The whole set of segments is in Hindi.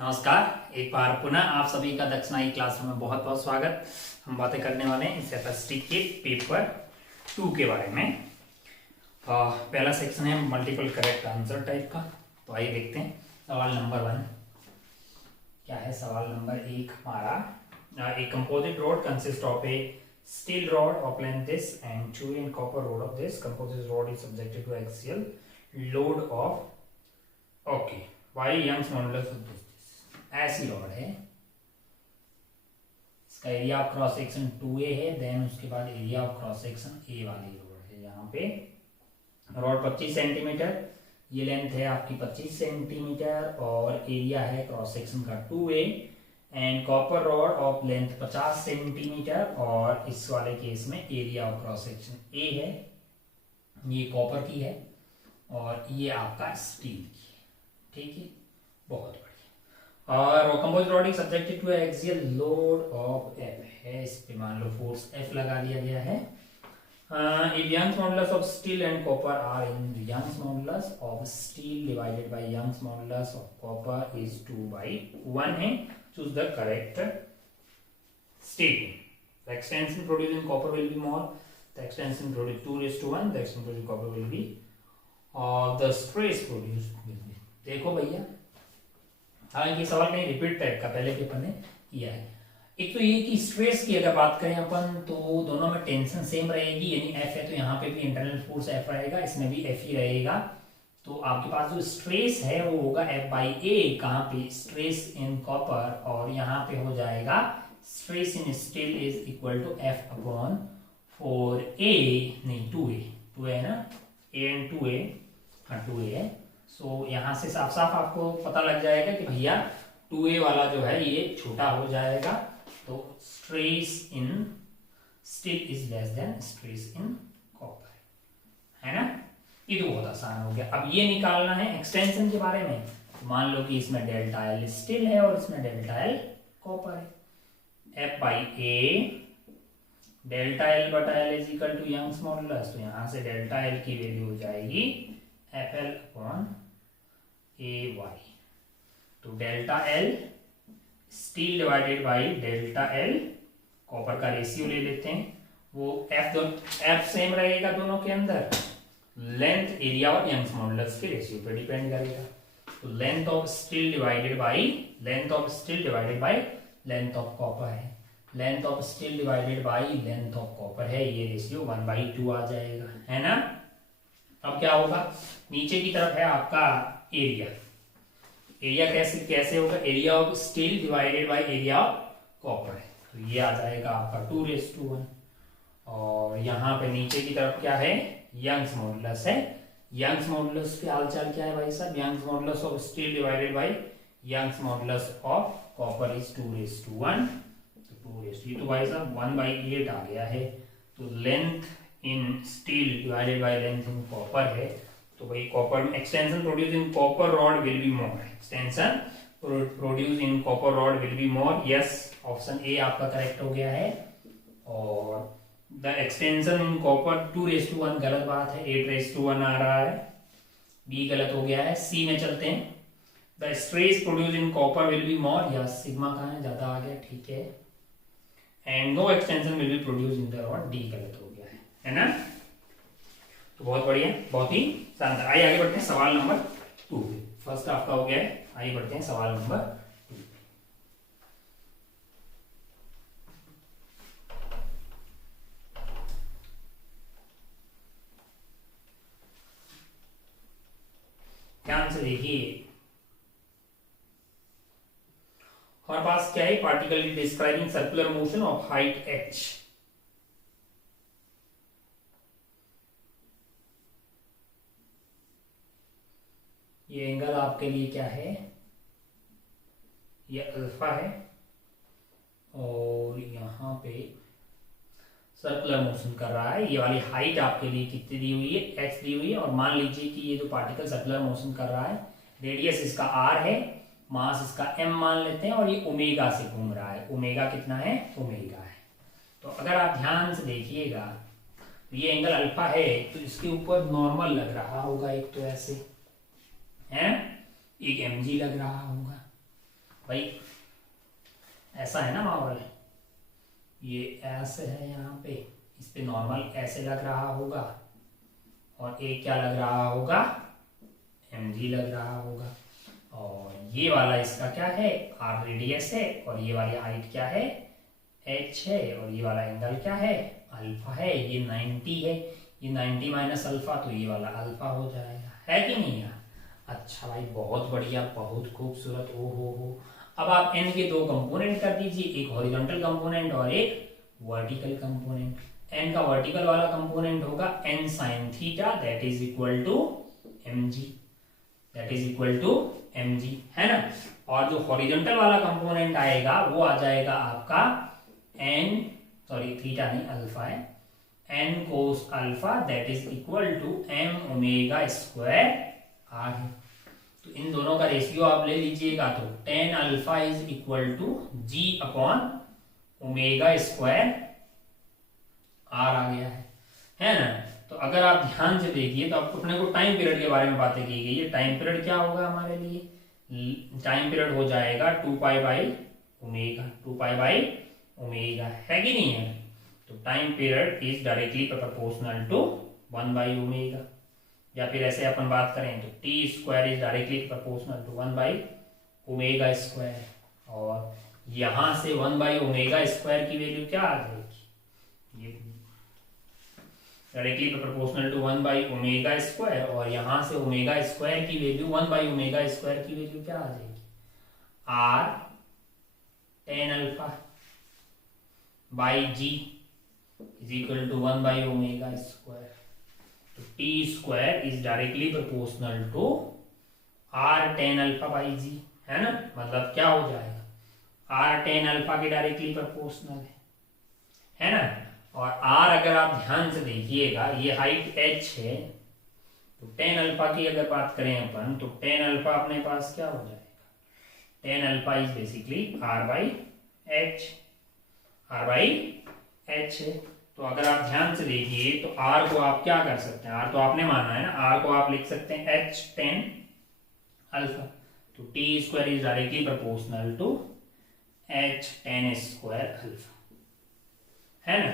नमस्कार, एक बार पुनः आप सभी का दक्षिणाई क्लासरूम में बहुत बहुत स्वागत। हम बातें करने वाले हैं स्टैटिस्टिक्स के पेपर 2 के बारे में। पहला सेक्शन है मल्टीपल करेक्ट आंसर टाइप का। तो आइए देखते हैं सवाल नंबर 1 क्या है। सवाल नंबर 1 हमारा, a composite rod consist of a steel rod of length this and 2 in copper rod of this. Composite rod is subjected to axial load of okay Y Young's modulus of this. ऐसी रॉड है, इसका area of cross section 2a है, देन उसके बाद area of cross section a वाली रॉड है। यहाँ पे रॉड 25 सेंटीमीटर, ये लेंथ है आपकी 25 सेंटीमीटर और एरिया है क्रॉस सेक्शन का 2a and copper rod of length 50 centimetre और इस वाले केस में area of cross section a है। ये कॉपर की है और ये आपका स्टील की है। ठीक है, बहुत बढ़िया। और composite rod is subjected to axial load of F है, इस पे मान लो फोर्स F लगा दिया गया है। if Young's modulus of steel and copper are in Young's modulus of steel divided by Young's modulus of copper is 2/1 है। choose the correct statement. The extension produced in copper will be more, the extension produced 2:1, the extension produced in copper will be the stress produced will be। देखो भैया, हालांकि सवाल कहीं रिपीट टाइप का पहले पेपर ने किया है। एक तो ये कि स्ट्रेस की अगर बात करें अपन तो दोनों में टेंशन सेम रहेगी, यानी F है तो यहाँ पे भी इंटरनल फोर्स F रहेगा, इसमें भी F ही रहेगा। तो आपके पास जो स्ट्रेस है वो होगा F/A, कहाँ पे स्ट्रेस इन कॉपर, और यहाँ पे हो जाएगा stress in steel is equal to F/4A, नहीं 2A है ना, A एंड 2A, हाँ 2A है। सो यहाँ से साफ साफ आपको पता लग जाएगा कि भैया 2A वाला जो है ये छोटा हो जाएगा, तो stress in steel is less than stress in copper, है ना। ये तो बहुत आसान हो गया। अब ये निकालना है एक्सटेंशन के बारे में। मान लो कि इसमें डेल्टा एल स्टील है और इसमें डेल्टा एल कॉपर है। F/A डेल्टा एल बटा L is equal to Young's modulus, तो यहां से डेल्टा एल की वैल्यू हो जाएगी FL/AY। तो delta L steel divided by delta L copper का रेशियो ले लेते हैं। वो F सेम रहेगा दोनों के अंदर, लेंथ एरिया और यंग्स मॉडुलस के रेशियो पे डिपेंड करेगा। तो length of steel divided by length of copper है, length of steel divided by length of copper है, ये रेशियो 1/2 आ जाएगा, है ना। अब क्या होगा, नीचे की तरफ है आपका एरिया। एरिया कैसे होगा, area of steel divided by area of copper है, तो ये आ जाएगा आपका 2:1। और यहाँ पे नीचे की तरफ क्या है, यंग्स मॉडुलस है। यंग्स मॉडुलस के हालचाल क्या है भाई साहब, Young's modulus of steel divided by Young's modulus of copper is 2:1। तो भाई साहब 1/8 आ गया है। तो length in steel divided by length in copper है, तो भाई copper extension produce in copper rod will be more, extension produce in copper rod will be more. Yes, option A आपका करेक्ट हो गया है। और द एक्सटेंशन इन कॉपर 2:1 गलत बात है, 8:1 आ रहा है, बी गलत हो गया है। सी में चलते हैं, the stress produce in copper will be more. Yes, sigma कहाँ है, ज्यादा आ गया, ठीक है। And no extension will be produce in the rod, D गलत हो गया है ना। तो बहुत बढ़िया, बहुत ही शानदार। आइए आगे बढ़ते हैं सवाल नंबर 2। फर्स्ट आपका हो गया है, आइए बढ़ते हैं सवाल नंबर 2। ध्यान से देखिए, हमारे पास क्या है, particle describing circular motion of height h। ये एंगल आपके लिए क्या है, ये अल्फा है और यहाँ पे सर्कुलर मोशन कर रहा है। ये वाली हाइट आपके लिए कितनी दी हुई है, h दी हुई है। और मान लीजिए कि ये जो पार्टिकल सर्कुलर मोशन कर रहा है, रेडियस इसका r है, मास इसका m मान लेते हैं, और ये ओमेगा से घूम रहा है। ओमेगा कितना है, ओमेगा है। तो अगर आप ध्यान से देखिएगा, ये एंगल अल्फा है तो इसके ऊपर नॉर्मल लग रहा होगा, एक तो ऐसे है, एक mg लग रहा होगा, भाई ऐसा है ना माहौल, ये ऐसे है यहाँ पे, इस पे नॉर्मल ऐसे लग रहा होगा और एक क्या लग रहा होगा, mg लग रहा होगा। और ये वाला इसका क्या है, r रेडियस है, और ये वाली हाइट क्या है, h है, और ये वाला एंगल क्या है, अल्फा है। ये 90 है, ये 90 माइनस अल्फा, तो ये वाला अल्फा हो जाएगा, है कि नहीं यार। अच्छा भाई बहुत बढ़िया, बहुत खूबसूरत। ओ हो। अब आप n के दो कंपोनेंट कर दीजिए, एक हॉरिजॉन्टल कंपोनेंट और एक वर्टिकल कंपोनेंट। n का वर्टिकल वाला कंपोनेंट होगा n sin theta, that is equal to mg, that is equal to mg, है ना। और जो हॉरिजॉन्टल वाला कंपोनेंट आएगा वो आ जाएगा आपका थीटा नहीं अल्फा है, n cos alpha, that is equal to m omega square r है। तो इन दोनों का रेशियो आप ले लीजिएगा, तो tan alpha is equal to g upon omega square r आ गया है ना। तो अगर आप ध्यान से देखिए तो आपको अपने को टाइम पीरियड के बारे में बातें की गई है। टाइम पीरियड क्या होगा हमारे लिए, टाइम पीरियड हो जाएगा 2 pi by omega, 2 pi by omega, है कि नहीं है। तो time period is directly proportional to 1 by omega, या फिर ऐसे अपन बात करें तो T square is directly proportional to 1 by omega square. और यहां से 1 बाई ओमेगा स्क्वायर की वैल्यू क्या आ जाएगी, ये directly proportional to 1 by omega square, और यहां से ओमेगा स्क्वायर की वैल्यू 1 बाई ओमेगा स्क्वायर की वैल्यू क्या आ जाएगी, R tan alpha by G is equal to 1 by omega square. तो T square is directly proportional to R tan alpha by G, है ना। मतलब क्या हो जाएगा, आर tan अल्फा के डायरेक्टली प्रोपोर्शनल है ना। और r अगर आप ध्यान से देखिएगा, ये हाइट h है, तो tan अल्फा की अगर बात करें अपन, तो tan अल्फा अपने पास क्या हो जाएगा, tan alpha is basically r by h, r by h है। तो अगर आप ध्यान से देखिए तो r को आप क्या कर सकते हैं, r तो आपने माना है ना, r को आप लिख सकते हैं h tan अल्फा। तो t square is directly proportional to h tan square alpha, है ना।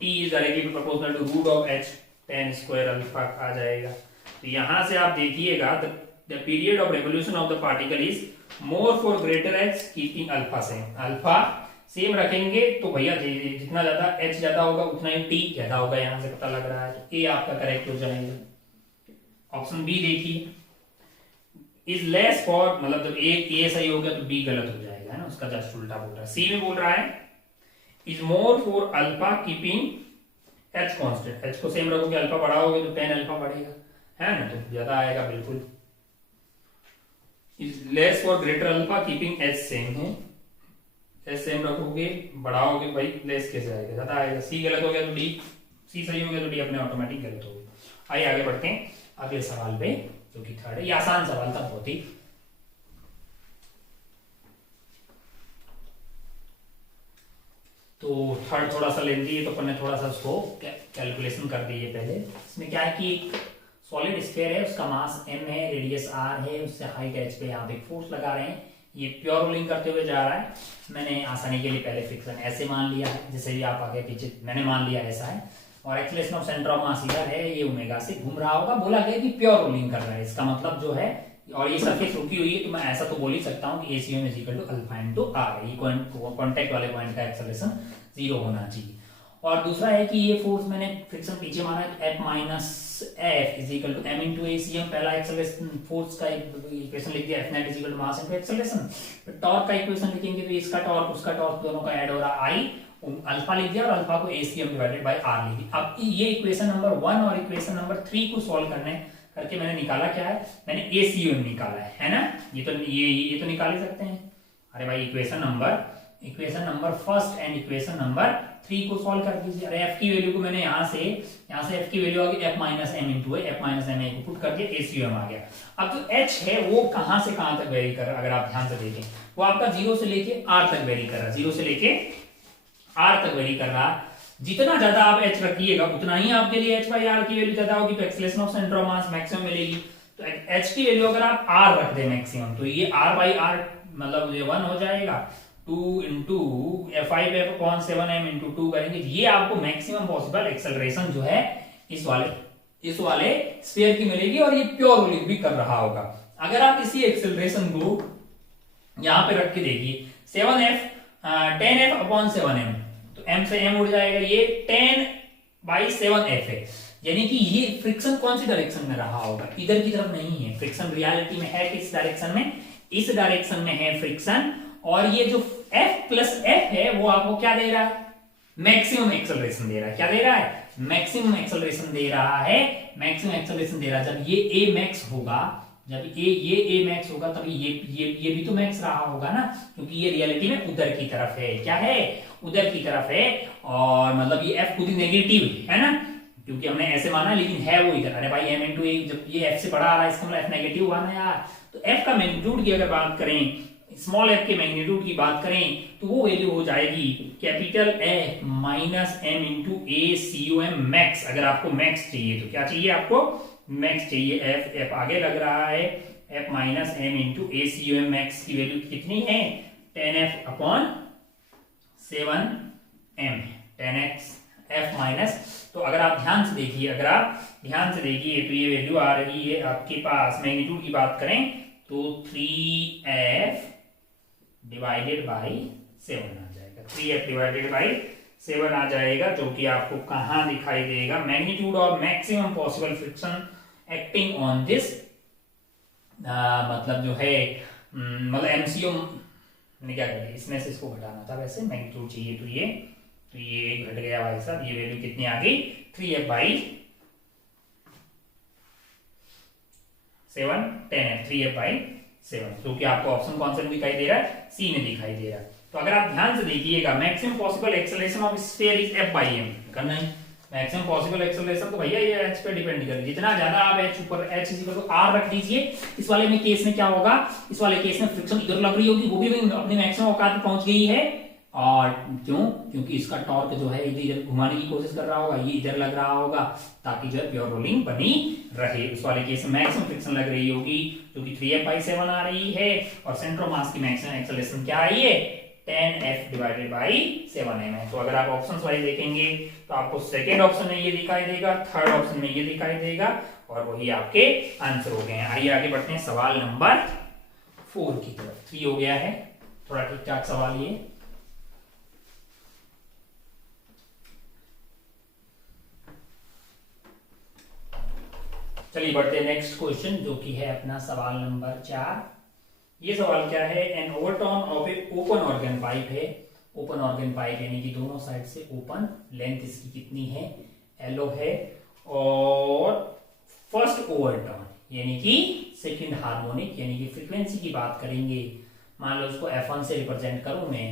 t is directly proportional to root of h tan square alpha आ जाएगा। तो यहां से आप देखिएगा the period of revolution of the particle is more for greater h keeping alpha same. Alpha same रखेंगे तो भैया जितना ज्यादा h ज्यादा होगा उतना ही t ज्यादा होगा, यहां से पता लग रहा है। तो a आपका करेक्ट हो जाएगा। ऑप्शन बी देखिए, इज लेस फॉर, मतलब जब a सही हो गया तो b गलत हो जाएगा, है ना, उसका जस्ट उल्टा बोल रहा है। सी में बोल रहा है is more for alpha keeping h constant, h को सेम रखोगे अल्फा बढ़ाओगे तो tan अल्फा बढ़ेगा, है ना, तो ज्यादा आएगा बिल्कुल। Is less for greater alpha keeping h same है, h सेम रखोगे बढ़ाओगे भाई लेस कैसे आएगा, ज्यादा आएगा। सी गलत हो गया तो डी, सी सही हो गया तो डी अपने ऑटोमेटिक गलत हो गया। आइए आगे बढ़ते हैं अगले सवाल पे, जो कि थर्ड है। ये आसान सवाल था बहुत ही। तो थर्ड थोड़ा सा लेंदी है, तो अपन ने थोड़ा सा उसको कैलकुलेशन कर दी है पहले। इसमें क्या है कि एक सॉलिड स्फीयर है, उसका मास m है, रेडियस r है, उससे हाइट h पे यहाँ पे फोर्स लगा रहे हैं। ये प्योर रोलिंग करते हुए जा रहा है। मैंने आसानी के लिए पहले फ्रिक्शन ऐसे मान लिया है, जैसे भी आप आगे पीछे मैंने मान लिया ऐसा है। और acceleration of centre of mass इधर है, ये ओमेगा से घूम रहा होगा। बोला गया कि प्योर रोलिंग कर रहा है, इसका मतलब जो है, और ये सरफेस रुकी हुई है, तो मैं ऐसा तो बोल ही सकता हूँ कि ACM is equal to alpha into r। ये कांटेक्ट वाले पॉइंट का एक्सेलरेशन 0 होना चाहिए। और दूसरा है कि ये फोर्स मैंने फ्रिक्शन पीछे माना है, F minus F is equal to m into ACM। पहला एक्सेलरेशन फोर्स का इक्वेशन लिख दिया, F net is equal to mass into acceleration. फिर टॉर्क का इक्वेशन लिखेंगे तो इसका टॉर्क उसका टॉर्क दोनों का ऐड हो रहा है, I अल्फा लिख दिया और अल्फा को ACM डिवाइडेड बाय r लिख दिया। अब ये इक्वेशन नंबर 1 और इक्वेशन नंबर 3 को सॉल्व करने करके मैंने निकाला क्या है, मैंने ACM निकाला है ना। ये तो निकाल ही सकते हैं। अरे भाई equation number first and equation number 3 को सॉल्व कर दीजिए। अरे f की वैल्यू को मैंने यहाँ से f की वैल्यू आ गई f minus M into f minus M को पुट कर दिया, ACM आ गया। अब जो h है वो कहां से कहां तक वेरी कर रहा है, अगर आप ध्यान से देखें वो आपका 0 से लेके r तक वेरी कर रहा है, 0 से लेके r तक वेरी कर रहा है। जितना ज्यादा आप h रखिएगा उतना ही आपके लिए h बाई r की वैल्यू ज्यादा होगी, तो acceleration of centre of mass maximum मिलेगी। तो h की वैल्यू अगर आप r रख दे मैक्सिमम, तो ये r बाई r मतलब ये 1 हो जाएगा, 2 into 5f upon 7m into 2 करेंगे, ये आपको मैक्सिमम पॉसिबल एक्सेलरेशन जो है इस वाले स्फीयर की मिलेगी, और ये प्योर रोलिंग भी कर रहा होगा। अगर आप इसी एक्सेलरेशन को यहां पे रख के देखिए, 10f अपॉन 7m, तो m से m उड़ जाएगा, ये 10/7f है, यानी कि ये फ्रिक्शन कौन सी डायरेक्शन में रहा होगा, इधर की तरफ नहीं है। फ्रिक्शन रियलिटी में है किस डायरेक्शन में, इस डायरेक्शन में है फ्रिक्शन, और ये जो F प्लस F है वो आपको क्या दे रहा है, मैक्सिमम एक्सेलरेशन दे रहा है। क्या दे रहा है, मैक्सिमम एक्सेलरेशन दे रहा है, मैक्सिमम एक्सेलरेशन दे रहा है। जब ये a मैक्स होगा, जब ये a मैक्स होगा, तभी ये भी तो मैक्स रहा होगा ना, क्योंकि ये रियलिटी में उधर की तरफ है। क्या है, उधर की तरफ है, और मतलब ये F खुद ही नेगेटिव है ना, क्योंकि हमने ऐसे माना, लेकिन है वो इधर। अरे भाई m इंटू a, जब ये F से बड़ा आ रहा है, इसका मतलब F नेगेटिव हुआ ना यार। तो F का मैग्नीट्यूड की अगर बात करें, स्मॉल f के मैग्नीट्यूड की बात करें, तो वो वैल्यू हो जाएगी capital A minus m into A CUM max. अगर आपको मैक्स चाहिए तो क्या चाहिए, आपको मैक्स चाहिए। f आगे लग रहा है, f माइनस m इंटू ए CUM मैक्स की वैल्यू कितनी है, 10f upon 7m, 10x f minus. तो अगर आप ध्यान से देखिए, तो ये वैल्यू आ रही है आपके पास, मैग्नीट्यूड की बात करें तो 3f डिवाइडेड बाई 7 आ जाएगा, 3f डिवाइडेड बाई 7 आ जाएगा, जो कि आपको कहां दिखाई देगा, magnitude of maximum possible friction acting on this, मतलब जो है मतलब एमसीयू ने क्या करें, इसमें से इसको घटाना था, वैसे मैग्नीट्यूड चाहिए, तो ये घट गया भाई साहब, ये वैल्यू कितनी आ गई, 3f by 7, 10f, 3f by 7, जो कि आपको ऑप्शन कौन सा दिखाई दे रहा है, सी में दिखाई दे रहा है। तो अगर आप ध्यान से देखिएगा, maximum possible acceleration of sphere is f by m, करना है मैक्सिमम पॉसिबल एक्सेलरेशन, तो भैया ये h पे डिपेंड करे, जितना ज्यादा आप h ऊपर h इक्वल टू r रख दीजिए। इस वाले में केस में क्या होगा, इस वाले केस में फ्रिक्शन इधर लग रही होगी, वो भी अपनी मैक्सिमम औकात पे पहुंच गई है, और क्योंकि इसका टॉर्क जो है इधर घुमाने की कोशिश कर रहा होगा, ये इधर लग रहा होगा, ताकि जो है प्योर रोलिंग बनी रहे। उस वाले केस में मैक्सिमम फ्रिक्शन लग रही होगी, जो कि 3f बाई 7 आ रही है, और सेंटर ऑफ मास की मैक्सिमम एक्सेलरेशन क्या आई है, 10f डिवाइडेड बाई 7m है। तो अगर आप ऑप्शन वाइज देखेंगे तो आपको सेकेंड ऑप्शन में ये दिखाई देगा, थर्ड ऑप्शन में ये दिखाई देगा, और वही आपके आंसर हो गए हैं। आइए आगे बढ़ते हैं सवाल नंबर 4 की तरफ। 3 हो गया है, थोड़ा ठीक ठाक सवाल ये। चलिए बढ़ते हैं नेक्स्ट क्वेश्चन, जो कि है अपना सवाल नंबर 4। ये सवाल क्या है, an overtone of a open organ pipe है, ओपन ऑर्गन पाइप यानी कि दोनों साइड से ओपन, लेंथ इसकी कितनी है, एलो है, और फर्स्ट ओवरटर्न यानी कि सेकंड हार्मोनिक यानी कि फ्रीक्वेंसी की बात करेंगे, मान लो उसको f1 से रिप्रेजेंट करूं मैं,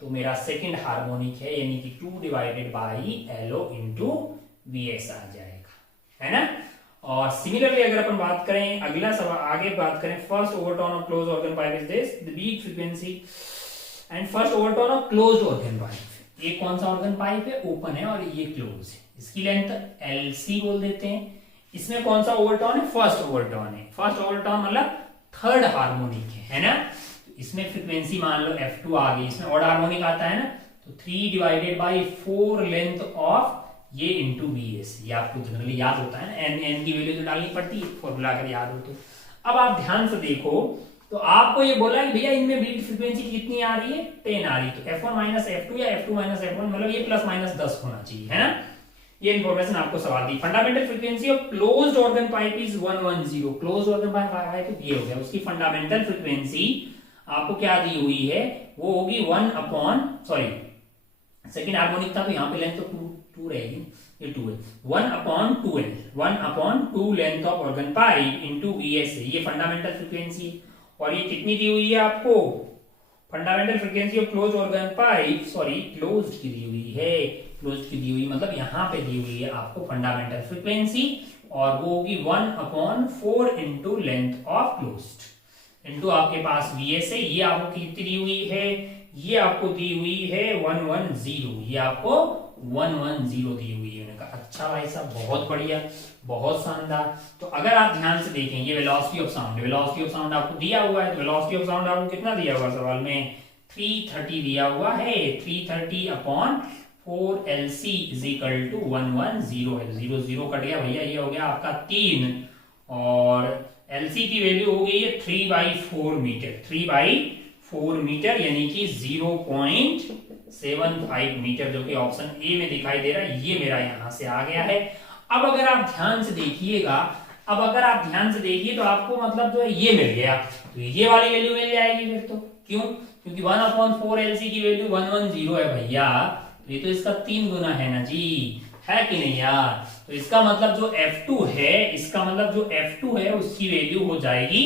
तो मेरा सेकंड हार्मोनिक है, यानी कि 2 divided by L into VS आ जाएगा, है ना। और सिमिलरली अगर अपन बात करें, अगला सवाल आगे बात करें, first overtone of close organ pipe is this, the beat frequency and first overtone of close organ pipe. ये कौन सा ऑर्गन पाइप है, ओपन है, और ये क्लोज है, इसकी लेंथ LC बोल देते हैं। इसमें कौन सा ओवरटर्न है, फर्स्ट ओवरटर्न है, फर्स्ट ओवरटर्न मतलब थर्ड हार्मोनिक है ना। तो इसमें फ्रीक्वेंसी मान लो F2 आ गई, इसमें ऑड हार्मोनिक आता है ना, तो 3 डिवाइडेड बाई 4 लेंथ ऑफ ये इंटू VS, ये आपको जनरली याद होता है ना, n की वैल्यू तो डालनी पड़ती है, फॉर्मूला अगर याद हो तो। अब आप ध्यान से देखो, तो आपको ये बोला कि भैया इनमें बीट फ्रीक्वेंसी कितनी आ रही है, 10 आ रही है, तो F1 माइनस F2 या F2 माइनस F1, मतलब ये प्लस माइनस 10 होना चाहिए, है ना। ये इंफॉर्मेशन आपको सवाल दी। Fundamental frequency of closed organ pipe is 110, closed organ pipe ये हो गया, उसकी फंडामेंटल फ्रीक्वेंसी आपको क्या दी हुई है, वो होगी 1 अपॉन, सॉरी सेकेंड हार्मोनिक था तो यहाँ पे लेंथ तो 2 रहेगी, ये 2 है, 1 upon 2L, 1 upon 2 length of organ pipe into VS है, ये फंडामेंटल फ्रीक्वेंसी। और ये कितनी दी हुई है आपको, fundamental frequency of close organ pipe, sorry closed की दी हुई है, क्लोज्ड की दी हुई मतलब यहाँ पे दी हुई है आपको फंडामेंटल फ्रीक्वेंसी, और वो होगी 1 upon 4 into length of closed into आपके पास VS है, ये आपको कितनी दी हुई है, ये आपको दी हुई है 110, ये आपको 110 दी हुई है। उन्होंने कहा अच्छा भाई साहब बहुत बढ़िया, बहुत शानदार। तो अगर आप ध्यान से देखें ये velocity of sound, velocity of sound आपको दिया हुआ है, तो वेलोसिटी ऑफ साउंड आपको कितना दिया हुआ सवाल में, 330 दिया हुआ है। 330 upon 4LC is equal to 110 है। 0 0 कट गया भैया, ये हो गया आपका 3 और LC की वैल्यू हो गई है 3/4 मीटर। 3/4 मीटर यानी कि 0.75 मीटर, जो कि ऑप्शन ए में दिखाई दे रहा है, ये मेरा यहां से आ गया है। अब अगर आप ध्यान से देखिएगा, अब अगर आप ध्यान से देखिए तो आपको मतलब जो है ये मिल गया, तो ये वाली वैल्यू मिल जाएगी फिर तो। क्यों? क्योंकि 1/4LC की वैल्यू 110 है भैया, तो ये तो इसका 3 गुना है ना जी, है कि नहीं यार। तो इसका मतलब जो F2 है, इसका मतलब जो F2 है उसकी वैल्यू हो जाएगी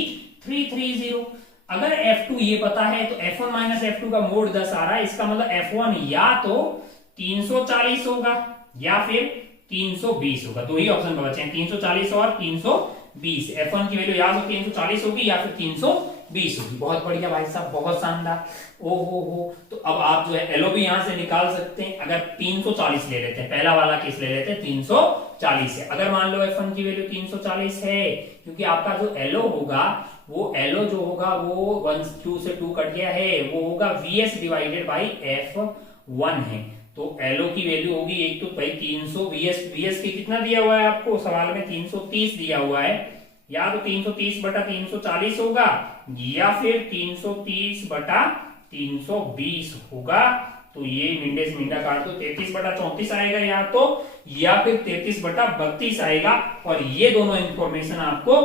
330। अगर F2 ये पता है तो F1 माइनस F2 का मोड 10 आ रहा है, इसका मतलब F1 या तो 340 होगा या फिर 320 होगा। दो ही ऑप्शन बचे हैं, 340 और 320। F1 की वैल्यू या तो 340 होगी या फिर 320 होगी। बहुत बढ़िया भाई साहब, बहुत शानदार। हो तो अब आप जो है एलओ भी यहां से निकाल सकते हैं। अगर 340 ले लेते हैं, पहला वाला केस ले लेते हैं 340 है। अगर मान लो F1 की वैल्यू 340 है, क्योंकि आपका जो एलओ होगा वो एलओ जो होगा वो 1 2 से 2 कट गया है, वो होगा VS डिवाइडेड बाई F1 है। तो एलओ की वैल्यू होगी एक तो भाई 300, VS की कितना दिया हुआ है आपको सवाल में, 330 दिया हुआ है। या तो 330 बटा 340 होगा या फिर 330 बटा 320 होगा। तो ये मिंडे से मिंडा काट दो, 33 बटा 34 आएगा या तो, या फिर 33 बटा 32 आएगा। और ये दोनों इंफॉर्मेशन आपको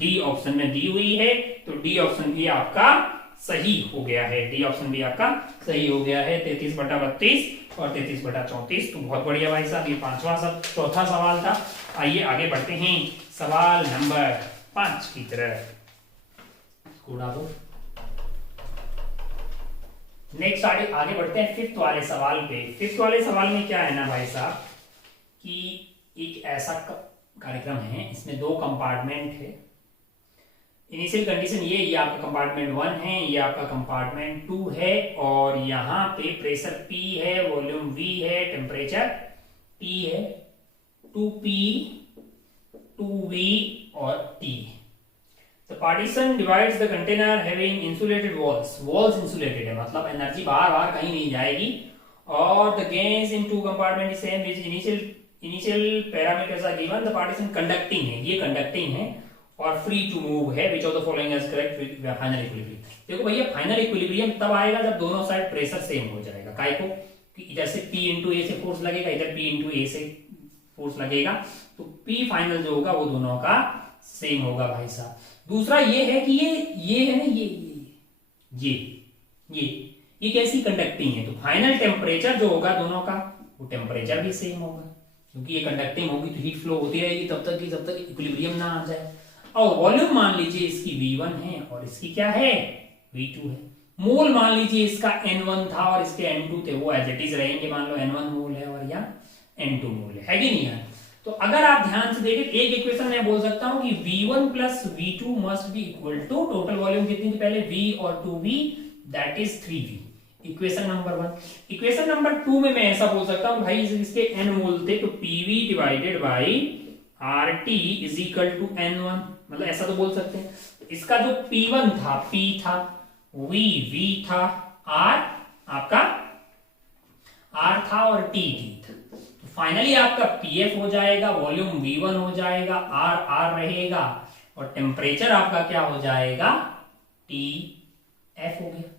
डी ऑप्शन में दी हुई है, तो डी ऑप्शन भी आपका सही हो गया है। डी ऑप्शन भी आपका सही हो गया है, 33 बटा 32 और 33 बटा 34। तो बहुत बढ़िया भाई साहब, ये चौथा सवाल था। आइए आगे बढ़ते हैं सवाल नंबर 5 की तरफ। उड़ा दो। नेक्स्ट आगे बढ़ते हैं 5th वाले सवाल पे। 5th वाले सवाल में क्या है ना भाई साहब कि एक ऐसा कार्यक्रम है, इसमें 2 कंपार्टमेंट है। इनिशियल कंडीशन ये आपका कंपार्टमेंट 1 है, ये आपका कंपार्टमेंट 2 है, और यहाँ पे प्रेशर P है, वॉल्यूम V है, टेम्परेचर T है, 2P 2V और T। The partition divides the container having insulated walls. Walls insulated है, मतलब एनर्जी बाहर कहीं नहीं जाएगी। और the gas in 2 compartment is same which initial parameters are given. The partition conducting है, ये conducting है और free to move है। Which of the following is correct with final equilibrium? देखो भैया फाइनल इक्विलिब्रियम तब आएगा जब दोनों साइड प्रेशर सेम हो जाएगा। काय को कि इधर से P इंटू ए से फोर्स लगेगा, इधर P इंटू ए से फोर्स लगेगा, तो P फाइनल जो होगा वो दोनों का सेम होगा भाई साहब। दूसरा ये है कि ये है ना, ये कैसी कंडक्टिंग है, तो फाइनल टेम्परेचर जो होगा दोनों का वो टेम्परेचर भी सेम होगा, क्योंकि ये कंडक्टिंग होगी तो हीट फ्लो होती रहेगी तब तक इक्विलिब्रियम ना आ जाए। और वॉल्यूम मान लीजिए इसकी V1 है और इसकी क्या है, V2 है। मोल मान लीजिए इसका N1 था और इसके N2 थे, वो एज इट इज रहेंगे। मान लो N1 मोल है और या N2 मोल है कि नहीं है। तो अगर आप ध्यान से देखें, एक इक्वेशन मैं बोल सकता हूं कि V1 plus V2 must be equal to total volume कितनी थी पहले, V और 2V, that is 3V। Equation number 1। Equation number 2 में मैं ऐसा बोल सकता हूं भाई इसके N मोल थे, तो PV divided by RT is equal to N1, मतलब ऐसा तो बोल सकते हैं। इसका जो P1 था, P था, V था, R आपका R था और T था। फाइनली आपका PF हो जाएगा, वॉल्यूम V1 हो जाएगा, R रहेगा और टेम्परेचर आपका क्या हो जाएगा, TF हो गया,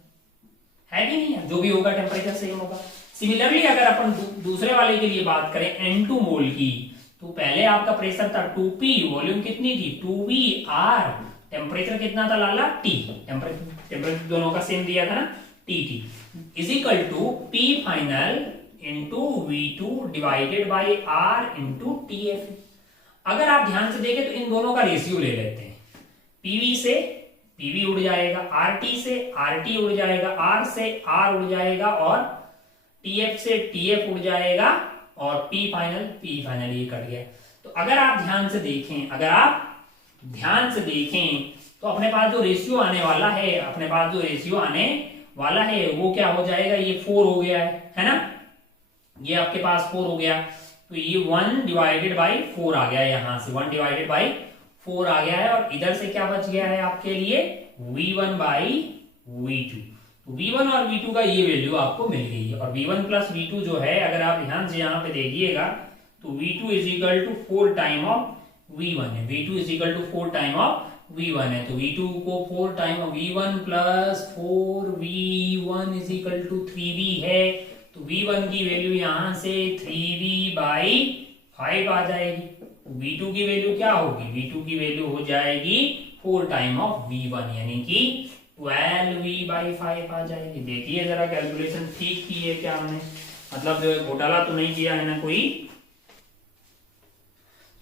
है कि नहीं है। जो भी होगा टेम्परेचर सेम होगा। सिमिलरली अगर अपन दूसरे वाले के लिए बात करें N2 मोल की, तो पहले आपका प्रेशर था 2P, वॉल्यूम कितनी थी 2V, R, टेम्परेचर कितना था लाला T, टेम्परेचर दोनों का सेम दिया था ना, TT is equal to P final into V2 divided by R into TF। अगर आप ध्यान से देखें तो इन दोनों का रेशियो ले लेते हैं। PV से PV उड़ जाएगा, RT से RT उड़ जाएगा, R से R उड़ जाएगा और TF से TF उड़ जाएगा और P फाइनल ये कट गया। तो अगर आप ध्यान से देखें तो अपने पास जो रेशियो आने वाला है वो क्या हो जाएगा, ये 4 हो गया है ना। ये आपके पास 4 हो गया, तो ये 1 डिवाइडेड बाई 4 आ गया है, यहां से 1 डिवाइडेड बाई 4 आ गया है, और इधर से क्या बच गया है आपके लिए v1 बाई v2। तो v1 और v2 का ये वैल्यू आपको मिल गई है, और v1 प्लस v2 जो है अगर आप ध्यान से यहाँ पे देखिएगा तो v2 is equal to 4 time of v1 है, v2 is equal to 4 time of v1 है, तो v2 को 4 time of v1 plus 4v1 is equal to 3v है, तो v1 की वैल्यू यहां से 3v बाई 5 आ जाएगी। तो v2 की वैल्यू क्या होगी, v2 की वैल्यू हो जाएगी 4 टाइम ऑफ v1 यानी कि 12v बाई 5 आ जाएगी। देखिए जरा कैलकुलेशन ठीक की है क्या हमने, मतलब जो घोटाला तो नहीं किया है ना कोई।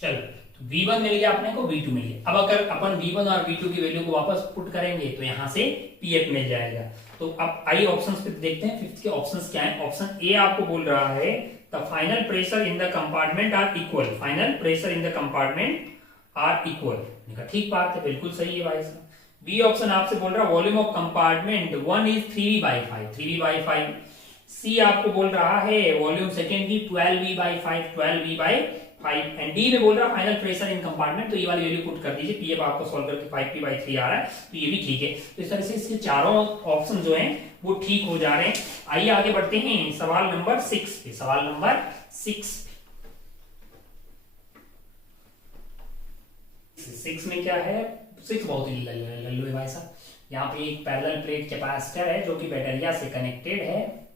चलो तो v1 मिल गया अपने को, v2 मिल गया। अब अगर अपन v1 और v2 की वैल्यू को वापस पुट करेंगे तो यहां से pf मिल जाएगा। तो अब आइए ऑप्शंस पे देखते हैं, फिफ्थ के ऑप्शंस क्या है। ऑप्शन ए आपको बोल रहा है the final pressure in the compartment are equal, final pressure in the compartment are equal, ठीक बात है, बिल्कुल सही है भाई साहब। बी ऑप्शन आपसे बोल रहा है volume of compartment 1 is 3v by 5, 3v by 5। सी आपको बोल रहा है वॉल्यूम सेकेंड की 12v by 5, 12v by 5, and D में बोल रहा है फाइनल प्रेशर इन कंपार्टमेंट, तो ये वाली वैल्यू पुट कर दीजिए, पीएफ आपको सॉल्व करके 5p बाई 3 आ रहा है, तो ये भी ठीक है। तो इस तरह से इसके चारों ऑप्शन जो हैं वो ठीक हो जा रहे हैं। आइए आगे बढ़ते हैं सवाल नंबर 6 पे, सवाल नंबर 6 में क्या है, 6 बहुत ही लल्लू है भाई साहब। यहाँ पे एक पैरेलल प्लेट कैपेसिटर है जो कि बैटरिया से कनेक्टेड है,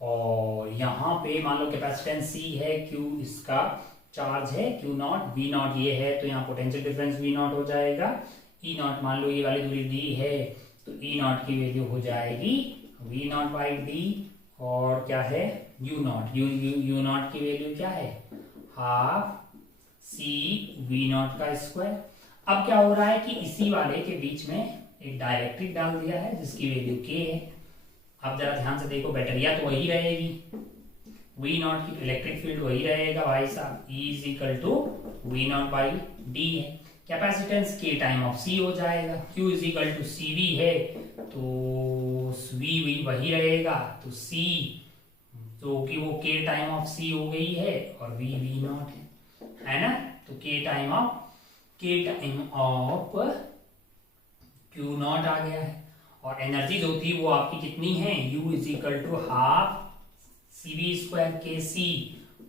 और यहाँ पे मान लो कैपेसिटेंस C है, Q इसका चार्ज है, Q नॉट, V नॉट ये है, तो यहाँ पोटेंशियल डिफरेंस V नॉट हो जाएगा। E नॉट मान लो ये वाली दूरी D है, तो E नॉट की वैल्यू हो जाएगी V नॉट बाई D, और क्या है U नॉट, U नॉट की वैल्यू क्या है हाफ C V नॉट का स्क्वायर। अब क्या हो रहा है कि इसी वाले के बीच में एक डाइलेक्ट्रिक डाल दिया है जिसकी वैल्यू K है। अब जरा ध्यान से देखो, बैटरिया तो वही रहेगी, V नॉट की इलेक्ट्रिक फील्ड वही रहेगा भाई साहब, E is equal to V naught by D है। Capacitance K time of C हो जाएगा, Q is equal to CV है, तो V वही रहेगा, तो C जो कि वो K टाइम ऑफ C हो गई है, और V नॉट है ना, तो K time of Q naught आ गया है, और एनर्जी जो थी वो आपकी कितनी है, U is equal to half CV square के C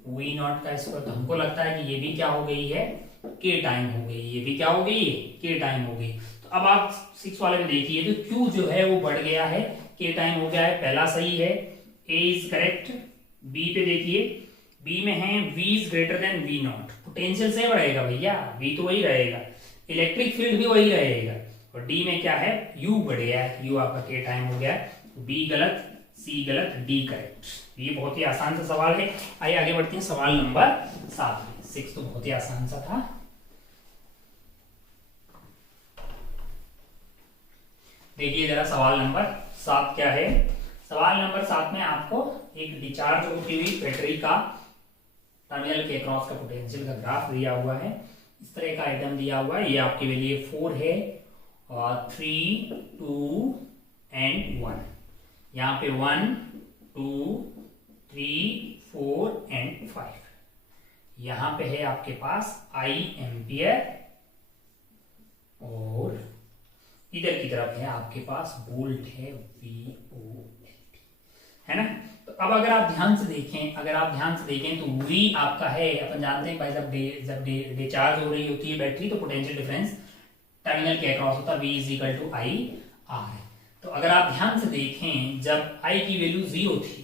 V नॉट का स्क्वायर। तो हमको लगता है कि ये भी क्या हो गई है, K टाइम हो गई, ये भी क्या हो गई है, K टाइम हो गई। तो अब आप 6 वाले में देखिए, तो Q जो है वो बढ़ गया है, K टाइम हो गया है, पहला सही है, A इज करेक्ट। B पे देखिए, B में है V is greater then V not, potential same रहेगा भैया, V तो वही रहेगा, इलेक्ट्रिक फील्ड भी वही रहेगा, और डी में क्या है U बढ़ गया है, U आपका K टाइम हो गया है, B गलत, C गलत, D करेक्ट। ये बहुत ही आसान सा सवाल है। आइए आगे बढ़ते हैं सवाल नंबर 7 में। 6 तो बहुत ही आसान सा था। देखिए जरा सवाल नंबर 7 क्या है। सवाल नंबर 7 में आपको एक डिस्चार्ज होती हुई बैटरी का टर्मिनल के क्रॉस का पोटेंशियल का ग्राफ दिया हुआ है, इस तरह का आइटम दिया हुआ है। ये आपके लिए 4 है, 3, 2 एंड 1। यहाँ पे 1, 2, 3, 4 एंड 5। यहाँ पे है आपके पास I एम्पियर, और इधर की तरफ है आपके पास वोल्ट है, VOLT है ना। तो अब अगर आप ध्यान से देखें, तो V आपका है, अपन जानते हैं भाई जब डिस्चार्ज हो रही होती है बैटरी तो पोटेंशियल डिफरेंस टर्मिनल के अक्रॉस होता है, V is equal to I R है। तो अगर आप ध्यान से देखें, जब I की वैल्यू 0 थी,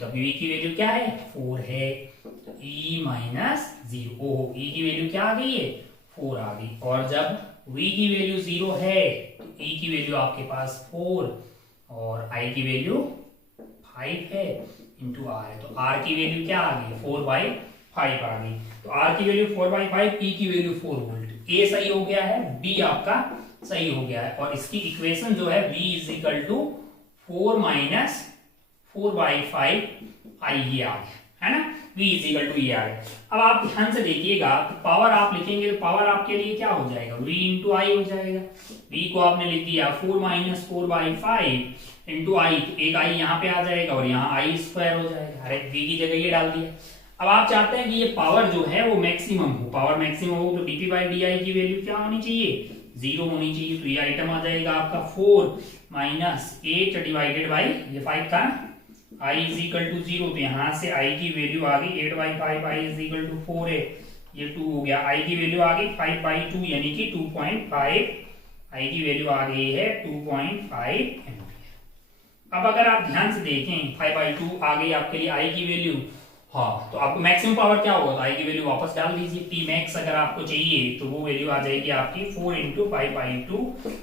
तब V की वैल्यू क्या है 4 है, तो E माइनस 0, E की वैल्यू क्या आ गई है 4 आ गई, और जब V की वैल्यू 0 है तो E की वैल्यू आपके पास 4 और I की वैल्यू 5 है इंटू R है, तो R की वैल्यू क्या आ गई 4/5 आ गई, तो R की वैल्यू 4/5, E की वैल्यू 4 वोल्ट। A सही हो गया है, B आपका सही हो गया है, और इसकी इक्वेशन जो है V is equal to 4 - 4/5 I ये आ गया है ना, v इज इक्वल टू ये आ गया। अब आप ध्यान से देखिएगा तो पावर आप लिखेंगे तो पावर आपके लिए क्या हो जाएगा, v इंटू आई हो जाएगा। v को आपने लिख दिया 4 माइनस 4/5 इंटू आई, एक आई यहाँ पे आ जाएगा और यहाँ आई स्क्वायर हो जाएगा। अरे v की जगह ये डाल दिया। अब आप चाहते हैं कि ये पावर जो है वो मैक्सिमम हो, पावर मैक्सिमम हो तो dp बाई डी की वैल्यू क्या होनी चाहिए, 0 होनी चाहिए। तो ये आइटम आ जाएगा आपका 4 माइनस 8 डिवाइडेड बाई ये 5 था, i इज इक्वल टू 0। तो यहाँ से i की वैल्यू आ गई 8/5, i इज इक्वल टू 4 है, ये 2 हो गया। i की वैल्यू आ गई 5/2 यानी कि 2.5, i की वैल्यू आ गई है 2.5 एम्पियर। अब अगर आप ध्यान से देखें 5/2 आ गई आपके लिए i की वैल्यू, हाँ तो आपको मैक्सिमम पावर क्या होगा, तो आई की वैल्यू वापस डाल दीजिए। टी मैक्स अगर आपको चाहिए तो वो वैल्यू आ जाएगी आपकी 4 इंटू 5/2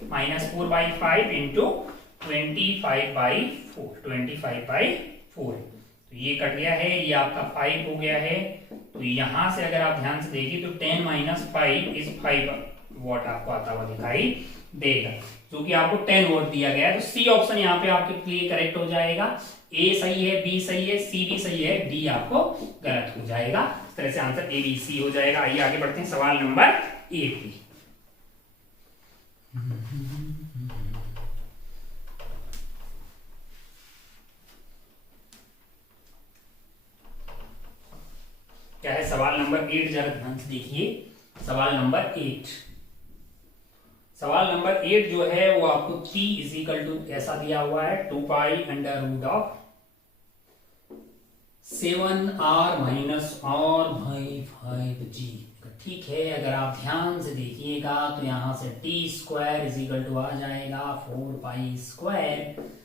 माइनस 4/5 इंटू 25/4, 25/4। तो ये कट गया है, ये आपका 5 हो गया है। तो यहां से अगर आप ध्यान से देखिए तो 10 माइनस 5 इज 5 वॉट आपको आता हुआ दिखाई देगा, जो कि आपको 10 वोल्ट दिया गया है। तो सी ऑप्शन यहाँ पे आपके लिए करेक्ट हो जाएगा। ए सही है, बी सही है, सी भी सही है, डी आपको गलत हो जाएगा। इस तरह से आंसर ए बी सी हो जाएगा। आइए आगे बढ़ते हैं सवाल नंबर 8 पे। क्या है सवाल नंबर 8, जरा ध्यान से देखिए। सवाल नंबर 8, सवाल नंबर 8 जो है वो आपको p इज इक्वल टू ऐसा दिया हुआ है 2 under root of 7r minus r by 5g। ठीक है, अगर आप ध्यान से देखिएगा तो यहां से t square is equal to आ जाएगा 4 square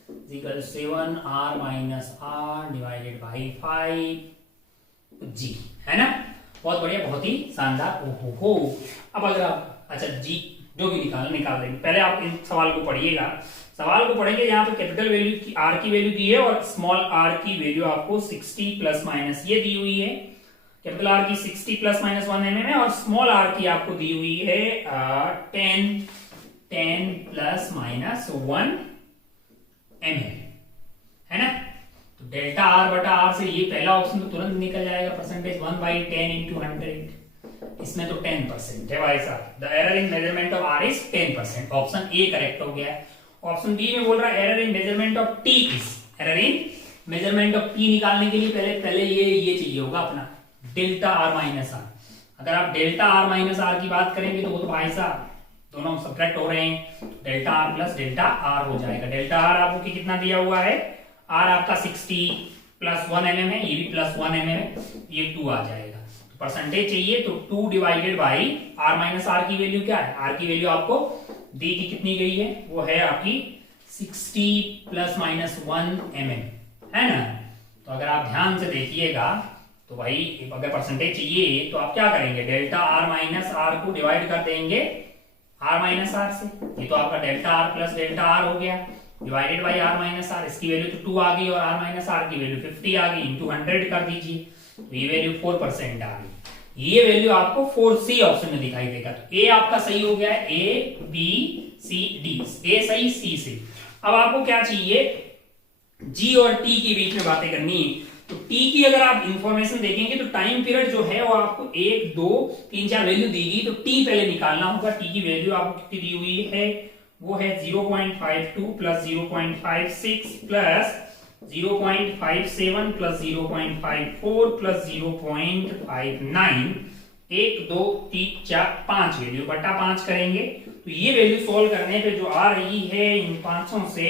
is equal to 7r minus r divided by 5g, है ना। बहुत बढ़िया, बहुत ही शानदार। ओहो। अब अगर आप अच्छा जी जो भी निकाल देंगे, पहले आप इन सवाल को पढ़िएगा। सवाल को पढ़ेंगे, यहाँ पे कैपिटल वैल्यू की आर की वैल्यू दी है और स्मॉल आर की वैल्यू आपको 60 प्लस माइनस ये दी हुई है। कैपिटल आर की 60 प्लस माइनस 1 mm है और स्मॉल आर की आपको दी हुई है 10 प्लस माइनस 1 mm, है ना। तो डेल्टा आर बटा आर से ये पहला ऑप्शन तो तुरंत निकल जाएगा, परसेंटेज 1/10 इंटू 100। इसमें तो 10% है भाई साहब। The error in measurement of R is 10%। Option A correct हो गया है। ऑप्शन बी में बोल रहा है error in measurement of T is, error in measurement of T निकालने के लिए पहले ये चाहिए होगा अपना डेल्टा आर माइनस आर। अगर आप डेल्टा आर माइनस आर की बात करेंगे तो वो तो भाई साहब दोनों सब्ट्रैक्ट हो रहे हैं, delta R plus delta R हो जाएगा। डेल्टा आर आपको कितना दिया हुआ है, आर आपका 60 प्लस 1 mm है, ये भी प्लस 1 mm है, ये 2 आ जाएगा। परसेंटेज चाहिए तो 2 divided by R minus R की वैल्यू क्या है, आर की वैल्यू आपको दी की कितनी गई है, वो है आपकी 60 प्लस माइनस 1 mm, है ना। तो अगर आप ध्यान से देखिएगा तो भाई अगर परसेंटेज चाहिए तो आप क्या करेंगे, डेल्टा आर माइनस आर को डिवाइड कर देंगे आर माइनस आर से। ये तो आपका delta R plus delta R हो गया divided by R minus R. इसकी वैल्यू तो 2 आ गई और आर माइनस आर की वैल्यू 50 आ गई, इंटू 100 कर दीजिए तो ये वैल्यू 4% आ गई। ये वैल्यू आपको 4C ऑप्शन में दिखाई देगा। तो ए आपका सही हो गया है, ए बी सी डी, ए सही सी से। अब आपको क्या चाहिए, जी और टी के बीच में बातें करनी है। तो टी की अगर आप इंफॉर्मेशन देखेंगे तो टाइम पीरियड जो है वो आपको 1 2 3 4 वैल्यू दी गई, तो टी पहले निकालना होगा। टी की वैल्यू आपको कितनी दी हुई है, वो है 0.52 plus 0.56 plus 0.57 plus 0.54 plus 0.59, 1 2 3 4 5 value बटा 5 करेंगे। तो ये वैल्यू सॉल्व करने पे जो आ रही है इन पांचों से,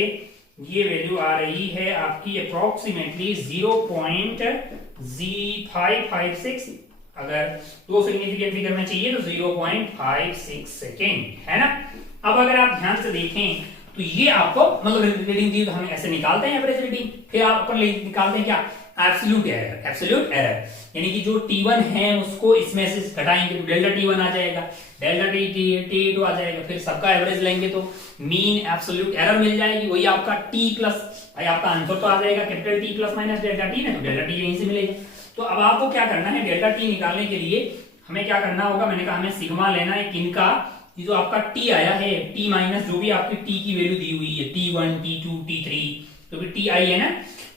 ये वैल्यू आ रही है आपकी अप्रोक्सीमेटली 0.0556। अगर 2 सिग्निफिकेंट फिगर में चाहिए तो 0.56 सेकेंड, है ना। अब अगर आप ध्यान से देखें तो ये आपको मतलब रीडिंग दी तो हम ऐसे निकालते हैं एवरेज रीडिंग, फिर आप अपन निकालते हैं क्या, एब्सोल्यूट एरर। एब्सोल्यूट एरर यानी कि जो T1 है उसको इसमें से घटाएंगे तो डेल्टा T1 आ जाएगा, डेल्टा T2 आ जाएगा, फिर सबका एवरेज लेंगे तो मीन एब्सोल्यूट एरर मिल जाएगी। वही आपका T प्लस, भाई आपका आंसर तो आ जाएगा capital T plus minus delta T ना, तो डेल्टा T यहीं से मिलेगा। तो अब आपको क्या करना है, डेल्टा T निकालने के लिए हमें क्या करना होगा, मैंने कहा हमें सिग्मा लेना है किनका, जो आपका T आया है T माइनस जो भी आपकी T की वैल्यू दी हुई है, T1 T2 T3 तो भी T आई है ना,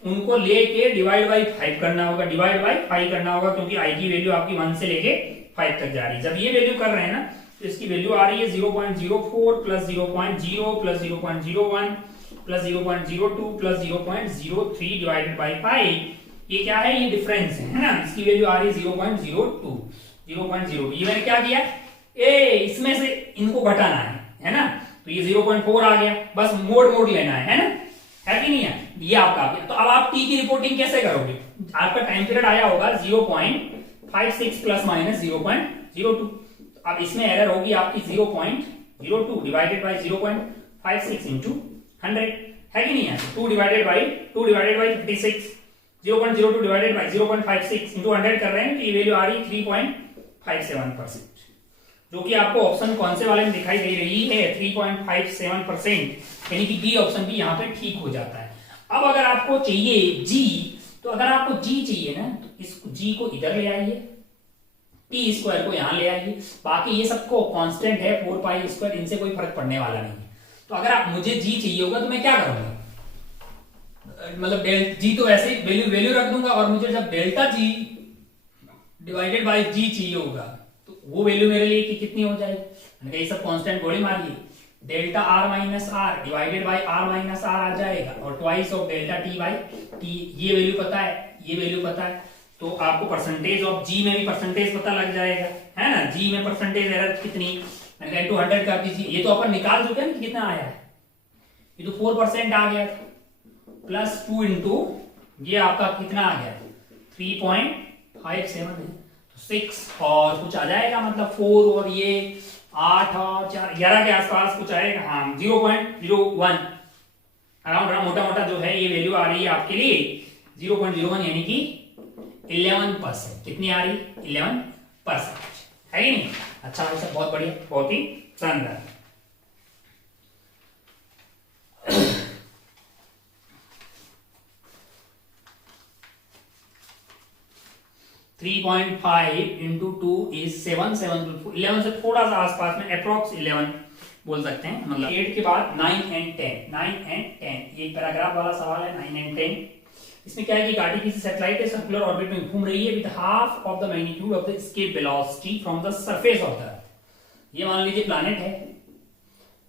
उनको लेके डिवाइड बाई 5 करना होगा, डिवाइड बाई 5 करना होगा, क्योंकि आई की वैल्यू आपकी 1 से लेके 5 तक जा रही है। जब ये वैल्यू कर रहे हैं ना तो इसकी वैल्यू आ रही है 0.04 plus 0.0 plus 0.01 plus 0.02 plus 0.03 divided by 5। ये क्या है, ये डिफरेंस है ना। इसकी वैल्यू आ रही है 0.02 0.02। ये मैंने क्या किया, इसमें से इनको घटाना है ना, तो ये 0.4 आ गया, बस मोड लेना है ना, है कि नहीं है, ये आपका आ गया। तो अब आप टी की रिपोर्टिंग कैसे करोगे, आपका टाइम पीरियड आया होगा 0.56 प्लस माइनस 0.02। अब इसमें एरर होगी आपकी 0.02 डिवाइडेड बाई 0.56 इंटू 100, है कि नहीं है। 2 divided by 56, 0.02 divided by 0.56 into 100 कर रहे हैं, तो ये वैल्यू आ रही है 3.57%, जो कि आपको ऑप्शन कौन से वाले में दिखाई दे रही है 3.57%, यानी कि बी ऑप्शन भी यहाँ पे ठीक हो जाता है। अब अगर आपको चाहिए जी, तो अगर आपको जी चाहिए ना तो इस जी को इधर ले आइए, टी स्क्वायर को यहां ले आइए, बाकी ये सबको कांस्टेंट है 4 पाई स्क्वायर, इनसे कोई फर्क पड़ने वाला नहीं है। तो अगर आप मुझे जी चाहिए होगा तो मैं क्या करूंगा, मतलब जी तो ऐसे ही वैल्यू रख दूंगा, और मुझे जब डेल्टा जी डिवाइडेड बाई जी चाहिए होगा तो वो वैल्यू मेरे लिए कि कितनी हो जाएगी, ये सब कांस्टेंट गोली मारिए, delta R minus R divided by R minus R आ जाएगा, और twice of delta T by T. ये वैल्यू पता है, ये वैल्यू पता है, तो आपको परसेंटेज ऑफ जी में भी परसेंटेज पता लग जाएगा, है ना। जी में परसेंटेज एरर कितनी, मैंने कहा 200 कर दीजिए, ये तो अपन निकाल चुके हैं कितना आया है, ये तो 4% आ गया था, प्लस 2 इंटू ये आपका कितना आ गया 3.57 है, तो 6 और कुछ आ जाएगा, मतलब 4 और ये 8 और 4 11 के आसपास कुछ आएगा, हाँ 0.01 अराउंड मोटा मोटा जो है ये वैल्यू आ रही है आपके लिए 0.01, यानी कि 11%। कितनी आ रही, 11%, है कि नहीं। अच्छा भाई साहब, बहुत बढ़िया, बहुत ही शानदार। 3.5 इंटू 2 इज 7, 11 से थोड़ा सा आसपास में अप्रोक्स 11 बोल सकते हैं, मतलब 8 के बाद 9 एंड 10, ये पैराग्राफ वाला सवाल है 9 एंड 10। इसमें क्या है कि गाड़ी किसी सैटेलाइट के सर्कुलर ऑर्बिट में घूम रही है with half of the magnitude of the escape velocity from the surface of the earth. ये मान लीजिए प्लैनेट है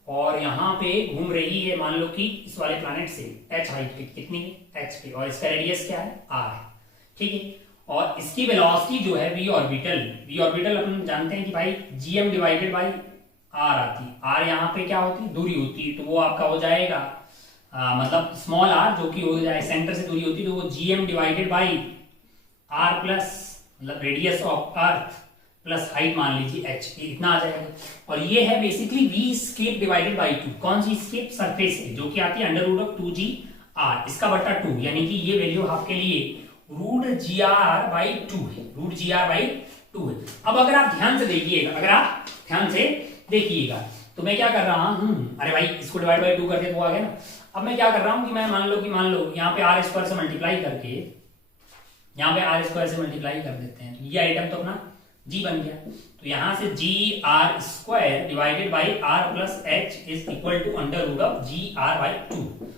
और यहाँ पे घूम रही है, मान लो कि इस वाले प्लैनेट से h हाइट पे, कितनी है h पे, और इसका रेडियस क्या है r है, ठीक है। और इसकी वेलोसिटी जो है v ऑर्बिटल अपन जानते हैं कि भाई gm डिवाइडेड बाई r आती है, r यहाँ पे क्या होती है, दूरी होती है, तो वो आपका हो जाएगा मतलब स्मॉल r जो कि हो जाए सेंटर से दूरी होती है, तो वो gm divided by r plus मतलब radius of earth plus height मान लीजिए h, इतना आ जाएगा। और ये है basically v escape divided by 2, कौन सी स्केप, सरफेस की, जो कि आती है अंडर रूट ऑफ 2gr, इसका बटा 2, यानी कि ये वैल्यू आपके लिए रूट gr बाई 2 है, रूट gr बाई 2 है। अब अगर आप ध्यान से देखिएगा, तो मैं क्या कर रहा हूं, अरे भाई इसको डिवाइड बाई 2 करके तो आ गया ना। अब मैं क्या कर रहा हूं कि मैं मान लो यहाँ पे r स्क्वायर से मल्टीप्लाई करके, यहाँ पे r स्क्वायर से मल्टीप्लाई कर देते हैं, तो ये आइटम तो अपना g बन गया, तो यहां से G R square divided by R plus H is equal to under root of G R by 2। तो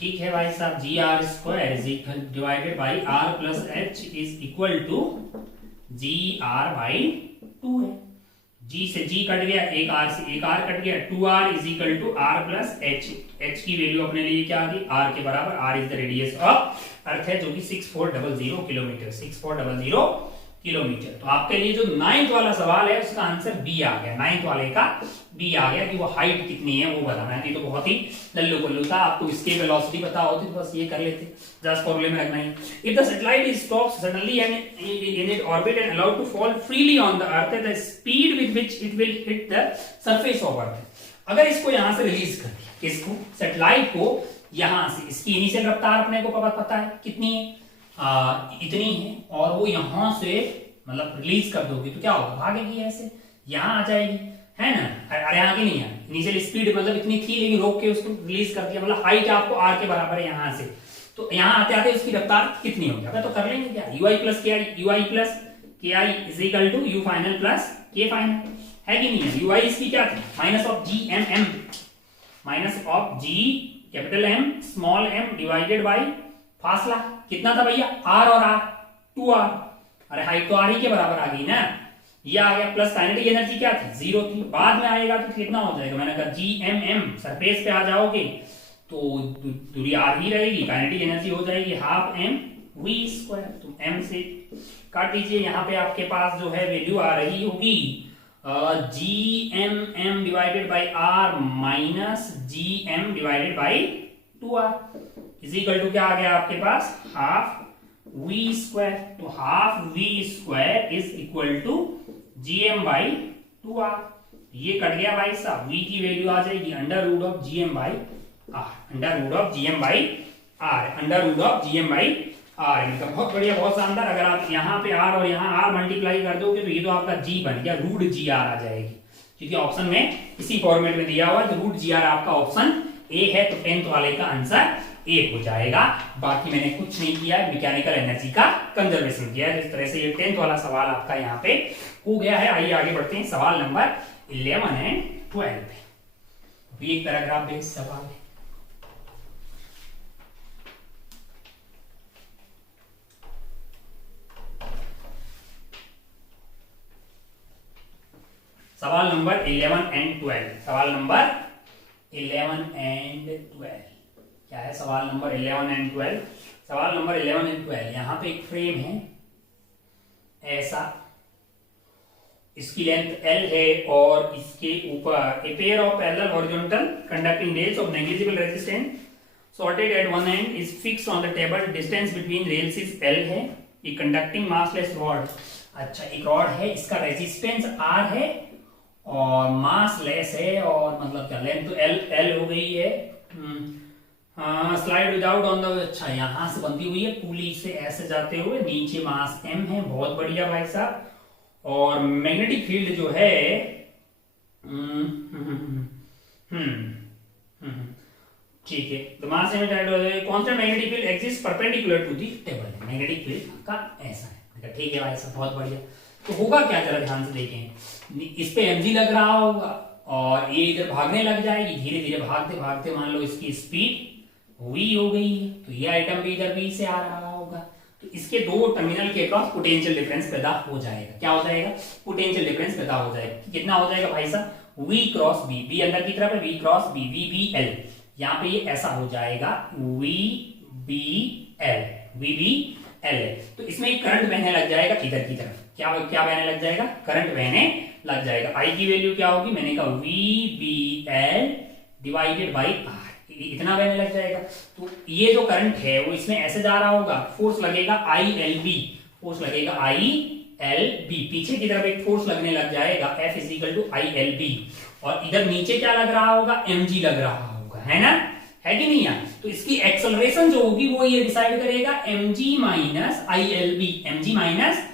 ठीक है भाई साहब, G R square is equal divided by R plus H is equal to G R by 2 है। जी से जी कट गया, एक आर से एक आर कट गया, 2r is equal to R plus H. H की वैल्यू अपने लिए क्या आ गई, आर के बराबर, R is the radius of Earth है, जो कि 6400 किलोमीटर, 6400 किलोमीटर। तो आपके लिए जो 9th वाला सवाल है उसका आंसर बी आ गया, 9th वाले का बी आ गया, कि वो हाइट कितनी है वो बताना है। तो बहुत ही लल्लू पल्लू था, आपको इसके वेलोसिटी पता होती तो बस ये कर लेते, जस्ट फॉर्मूले में रखना ही। If the satellite is stops suddenly and in it orbit and allowed to fall freely on the earth, the speed with which it will hit the surface of earth. अगर इसको यहां से रिलीज कर दिया, इसको सैटेलाइट को यहां से, इसकी इनिशियल रफ्तार अपने को पता है कितनी है, इतनी है, और वो यहां से मतलब रिलीज कर दोगे तो क्या होगा, भागेगी ऐसे, यहां आ जाएगी, है ना। अरे आगे नहीं है, इनिशियल स्पीड मतलब इतनी थी लेकिन रोक के उसको रिलीज कर दिया, मतलब हाइट आपको आर के बराबर है यहां से, तो यहां आते आते उसकी रफ्तार कितनी होगी, अब तो कर लेंगे क्या, ui plus ki is equal to u final plus k final, है कि नहीं है। ui इसकी क्या थी, minus of G M M, minus of G capital M small M divided by फासला कितना था भैया, आर और आर, 2r। अरे हाइट तो आर ही के बराबर आ गई ना, ये आ गया। प्लस काइनेटिक एनर्जी क्या थी, 0 थी। बाद में आएगा तो कितना हो जाएगा, मैंने कहा GMM, सरफेस पे आ जाओगे तो दूरी आर ही रहेगी, काइनेटिक एनर्जी हो जाएगी हाफ mv²। तो m से काट दीजिए, यहाँ पे आपके पास जो है वैल्यू आ रही होगी GMM divided by R minus GM divided by 2r is equal to क्या आ गया आपके पास, हाफ v²। तो half v² is equal to GM by 2r। ये कट गया भाई साहब, v की वैल्यू आ जाएगी under root of GM by R, under root of GM by R, under root of GM by R. इनका बहुत बढ़िया, बहुत शानदार। अगर आप यहाँ पे आर और यहाँ आर मल्टीप्लाई कर दोगे तो ये तो आपका जी बन गया, रूट GR आ जाएगी, क्योंकि ऑप्शन में इसी फॉर्मेट में दिया हुआ है। तो रूट GR आपका ऑप्शन ए है, तो 10th वाले का आंसर ए हो जाएगा। बाकी मैंने कुछ नहीं किया है, मैकेनिकल एनर्जी का कंजर्वेशन किया है। इस तरह से ये 10th वाला सवाल आपका यहाँ पे हो गया है। आइए आगे बढ़ते हैं सवाल नंबर 11 एंड 12 पे। भी एक पैराग्राफ बेस्ड सवाल है। सवाल नंबर 11 एंड 12, सवाल नंबर 11 एंड 12 क्या है, सवाल नंबर 11 एंड 12। सवाल नंबर 11 एंड 12, यहां पे एक फ्रेम है ऐसा, इसकी लेंथ L है और इसके ऊपर a pair of parallel horizontal conducting rails of negligible resistance sorted at one end is fixed on the table, distance between rails is L है। ये कंडक्टिंग मासलेस रॉड, अच्छा एक रॉड है, इसका रेजिस्टेंस R है और मास लेस है, और मतलब क्या लेंथ तो L हो गई है। स्लाइड विदाउट ऑन द, अच्छा यहां से बनती हुई है पुली से ऐसे जाते हुए, नीचे मास M है, बहुत बढ़िया भाई साहब। और मैग्नेटिक फील्ड जो है ठीक है, तो mass M constant magnetic field exist perpendicular to the table. Magnetic field का ऐसा है, ठीक है भाई साहब, बहुत बढ़िया। तो होगा क्या, जरा ध्यान से देखें, इस पे mg लग रहा होगा और ये इधर भागने लग जाएगी, धीरे धीरे भागते भागते मान लो इसकी स्पीड v हो गई है, तो ये आइटम भी इधर v से आ रहा होगा, तो इसके दो टर्मिनल के क्रॉस पोटेंशियल डिफरेंस पैदा हो जाएगा। क्या हो जाएगा, पोटेंशियल डिफरेंस पैदा हो जाएगा। कितना हो जाएगा भाई साहब, v क्रॉस b, b अंदर की तरफ है, v cross b, v b l, यहाँ पे ये ऐसा हो जाएगा v b l, v b l है। तो इसमें एक करंट बहने लग जाएगा इधर की तरफ, क्या क्या बहने लग जाएगा, करंट बहने लग जाएगा। I की वैल्यू क्या होगी, मैंने कहा VBL डिवाइडेड बाई R, इतना बहने लग जाएगा। तो ये जो करंट है वो इसमें ऐसे जा रहा होगा, फोर्स लगेगा ILB, फोर्स लगेगा ILB, पीछे की तरफ एक फोर्स लगने लग जाएगा F is equal to ILB, और इधर नीचे क्या लग रहा होगा, mg लग रहा होगा, है ना, है कि नहीं यार। तो इसकी एक्सेलरेशन जो होगी वो ये डिसाइड करेगा, mg minus ILB, mg minus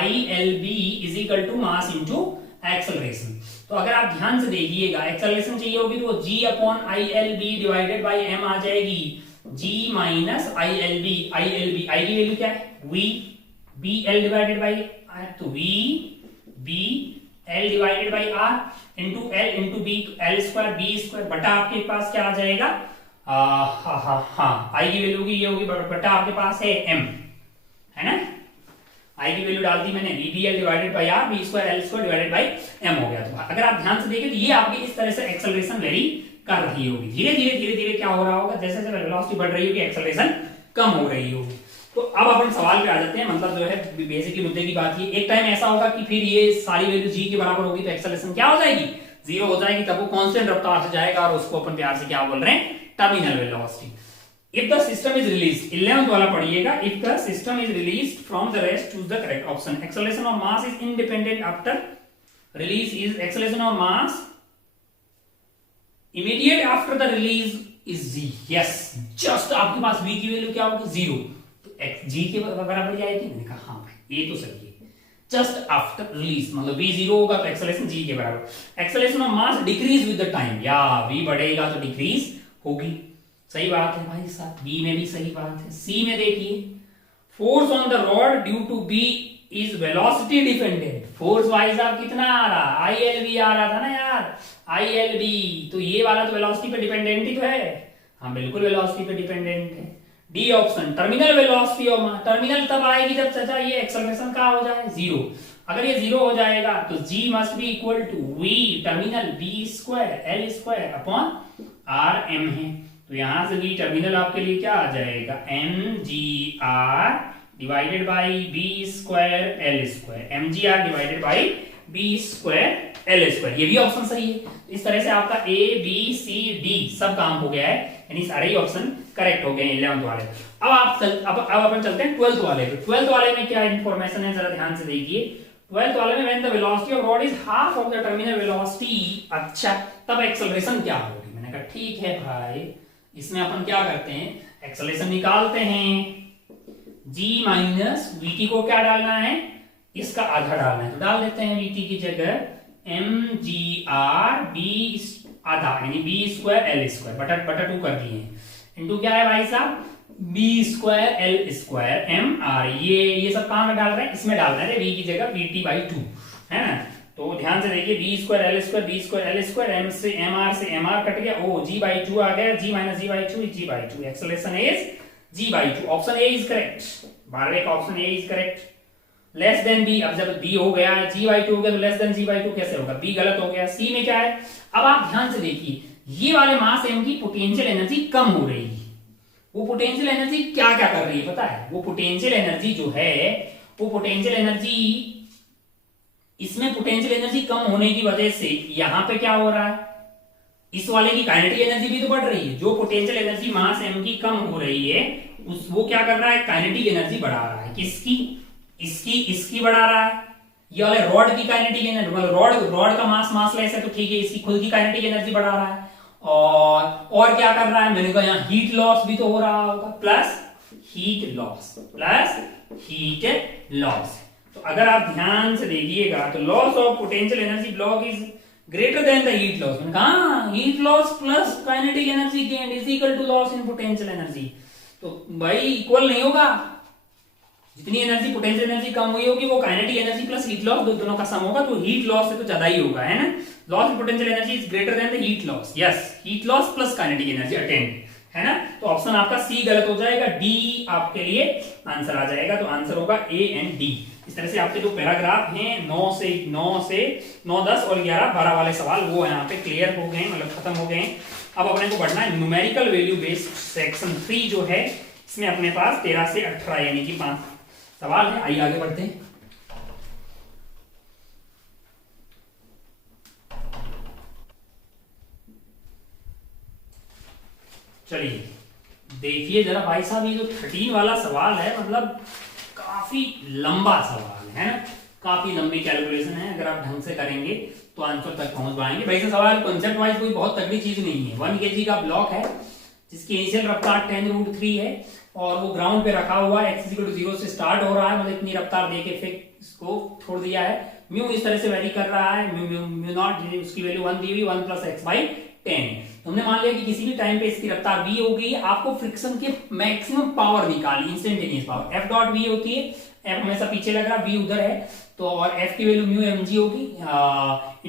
ILB is equal to mass into acceleration. तो अगर आप ध्यान से देखिएगा, एक्सेलरेशन चाहिए होगी तो वो g upon ILB divided by m आ जाएगी, g minus ILB, ILB I की वैल्यू क्या है, v BL divided by r, तो v BL divided by r into L into b, L square b square बटा आपके पास क्या आ जाएगा, हाँ I की वैल्यू की ये होगी बटा आपके पास है m, है ना। I की वैल्यू डाल दी मैंने, VBL divided by R, B square L square divided by M हो गया। तो अगर आप ध्यान से देखें तो ये आपकी इस तरह से एक्सेलरेशन वेरी कर रही होगी, धीरे धीरे धीरे धीरे क्या हो रहा होगा, जैसे जैसे वेलोसिटी बढ़ रही होगी एक्सेलरेशन कम हो रही होगी। तो अब अपन सवाल पे आ जाते हैं, मतलब जो है बेसिक की मुद्दे की बात ये, एक टाइम ऐसा होगा कि फिर ये सारी वैल्यू g के बराबर होगी तो एक्सेलरेशन क्या हो जाएगी, 0 हो जाएगी, तब वो कांस्टेंट रफ्तार से जाएगा और उसको अपन प्यार से क्या बोल रहे हैं, terminal velocity. If the system is released, 11th वाला पढ़िएगा, if the system is released from the rest, choose the correct option. Acceleration of mass is independent after release is acceleration of mass immediate after the release is z. Yes, just आपके पास v की वैल्यू क्या होगी, 0, तो g के बराबर जाएगी। मैंने कहा हाँ भाई ये तो सही है, just after release मतलब v 0 होगा तो एक्सेलरेशन g के बराबर। Acceleration of mass decrease with the time, या v बढ़ेगा तो डिक्रीज होगी, सही बात है भाई साहब, बी में भी सही बात है। सी में देखिए, force on the rod due to B is velocity dependent, force wise आप कितना आ रहा, ILB आ रहा था ना यार, ILB, तो ये वाला तो वेलोसिटी पे डिपेंडेंट ही तो है, हाँ बिल्कुल वेलोसिटी पे डिपेंडेंट है। D option terminal velocity of mass, terminal तब आएगी जब चाचा ये एक्सेलरेशन का हो जाए 0। अगर ये 0 हो जाएगा तो g must be equal to v terminal b square L square upon r m है। तो यहां से v टर्मिनल आपके लिए क्या आ जाएगा m g r divided by b square L square, m g r divided by b square L square. ये भी ऑप्शन सही है। इस तरह से आपका a b c d सब काम हो गया है, यानी सारे ही ऑप्शन करेक्ट हो गए 11th वाले। अब अपन चलते हैं 12th वाले पे। 12th वाले में क्या इंफॉर्मेशन है जरा ध्यान से देखिए। 12th वाले में when the velocity of rod is half of the terminal velocity, अच्छा तब एक्सेलरेशन क्या होगी। मैंने कहा ठीक है भाई, इसमें अपन क्या करते हैं एक्सेलरेशन निकालते हैं। g माइनस vt को क्या डालना है, इसका आधा डालना है, तो डाल देते हैं vt की जगह mgr b आधा यानी b स्क्वायर एल स्क्वायर बटा 2 कर दिए इनटू क्या है भाई साहब b square L square M R. ये सब कहां डाल रहे हैं, इसमें डाल रहे हैं v की जगह vt बाई 2 है ना। तो ध्यान से देखिए b square L square b square L square m से mr कट गया, ओ g बाई 2 आ गया, g minus g by 2 is g by 2। Acceleration is g by 2। Option A is correct, 12वें का option A is correct. Less than b, अब जब b हो गया g बाई 2 हो गया तो लेस देन g बाई 2 कैसे होगा, b गलत हो गया। c में क्या है, अब आप ध्यान से देखिए ये वाले मास m की पोटेंशियल एनर्जी कम हो रही है। वो पोटेंशियल एनर्जी क्या क्या कर रही है पता है, वो पोटेंशियल एनर्जी जो है वो पोटेंशियल एनर्जी, इसमें पोटेंशियल एनर्जी कम होने की वजह से यहां पे क्या हो रहा है, इस वाले की काइनेटिक एनर्जी भी तो बढ़ रही है। जो पोटेंशियल एनर्जी मास m की कम हो रही है वो क्या कर रहा है, काइनेटिक एनर्जी बढ़ा रहा है। किसकी, इसकी बढ़ा रहा है। ये वाले रॉड की काइनेटिक एनर्जी, मतलब रॉड का मास लेस है तो ठीक है, इसकी खुद की काइनेटिक एनर्जी बढ़ा रहा है। और क्या कर रहा है, मैंने कहा यहाँ हीट लॉस भी तो हो रहा होगा, प्लस हीट लॉस। तो अगर आप ध्यान से देखिएगा तो loss of potential energy block is greater than the heat loss. मैंने कहा heat loss plus kinetic energy gain is equal to loss in potential energy. तो भाई इक्वल नहीं होगा, जितनी एनर्जी पोटेंशियल एनर्जी कम हुई होगी वो kinetic energy plus heat loss दोनों का सम होगा, तो हीट लॉस से तो ज्यादा ही होगा, है ना। Loss in potential energy is greater than the heat loss, yes heat loss plus kinetic energy attend, है ना। तो ऑप्शन आपका सी गलत हो जाएगा, डी आपके लिए आंसर आ जाएगा। तो आंसर होगा ए एंड डी। इस तरह से आपके जो पैराग्राफ हैं 9 से 9, 10 और 11, 12 वाले सवाल वो यहाँ पे क्लियर हो गए, मतलब खत्म हो गए। अब अपने को बढ़ना है न्यूमेरिकल वैल्यू बेस्ड सेक्शन 3 जो है, इसमें अपने पास 13 से 18 यानी कि 5 सवाल है। आइए आगे बढ़ते हैं। चलिए देखिए जरा भाई साहब, ये जो 13 वाला सवाल है मतलब काफी लंबा सवाल है ना, काफी लंबी कैलकुलेशन है। अगर आप ढंग से करेंगे तो आंसर तक पहुंच पाएंगे। भाई से सवाल कॉन्सेप्ट वाइज कोई बहुत तगड़ी चीज नहीं है। 1 kg का ब्लॉक है जिसकी इनिशियल रफ्तार 10√3 है और वो ग्राउंड पे रखा हुआ है, x = 0 से स्टार्ट हो रहा है, मतलब इतनी रफ्तार देके फिर इसको छोड़ दिया है। म्यू इस तरह से वेरी कर रहा है, म्यू नॉट उसकी वैल्यू 1 दी हुई 1 + x/10। हमने मान लिया कि किसी भी टाइम पे इसकी रफ्तार v होगी। आपको फ्रिक्शन के मैक्सिमम पावर निकालनी, इंस्टेंटेनियस पावर F.v होती है। F हमेशा पीछे लग रहा, v उधर है, तो और F की वैल्यू म्यू mg होगी,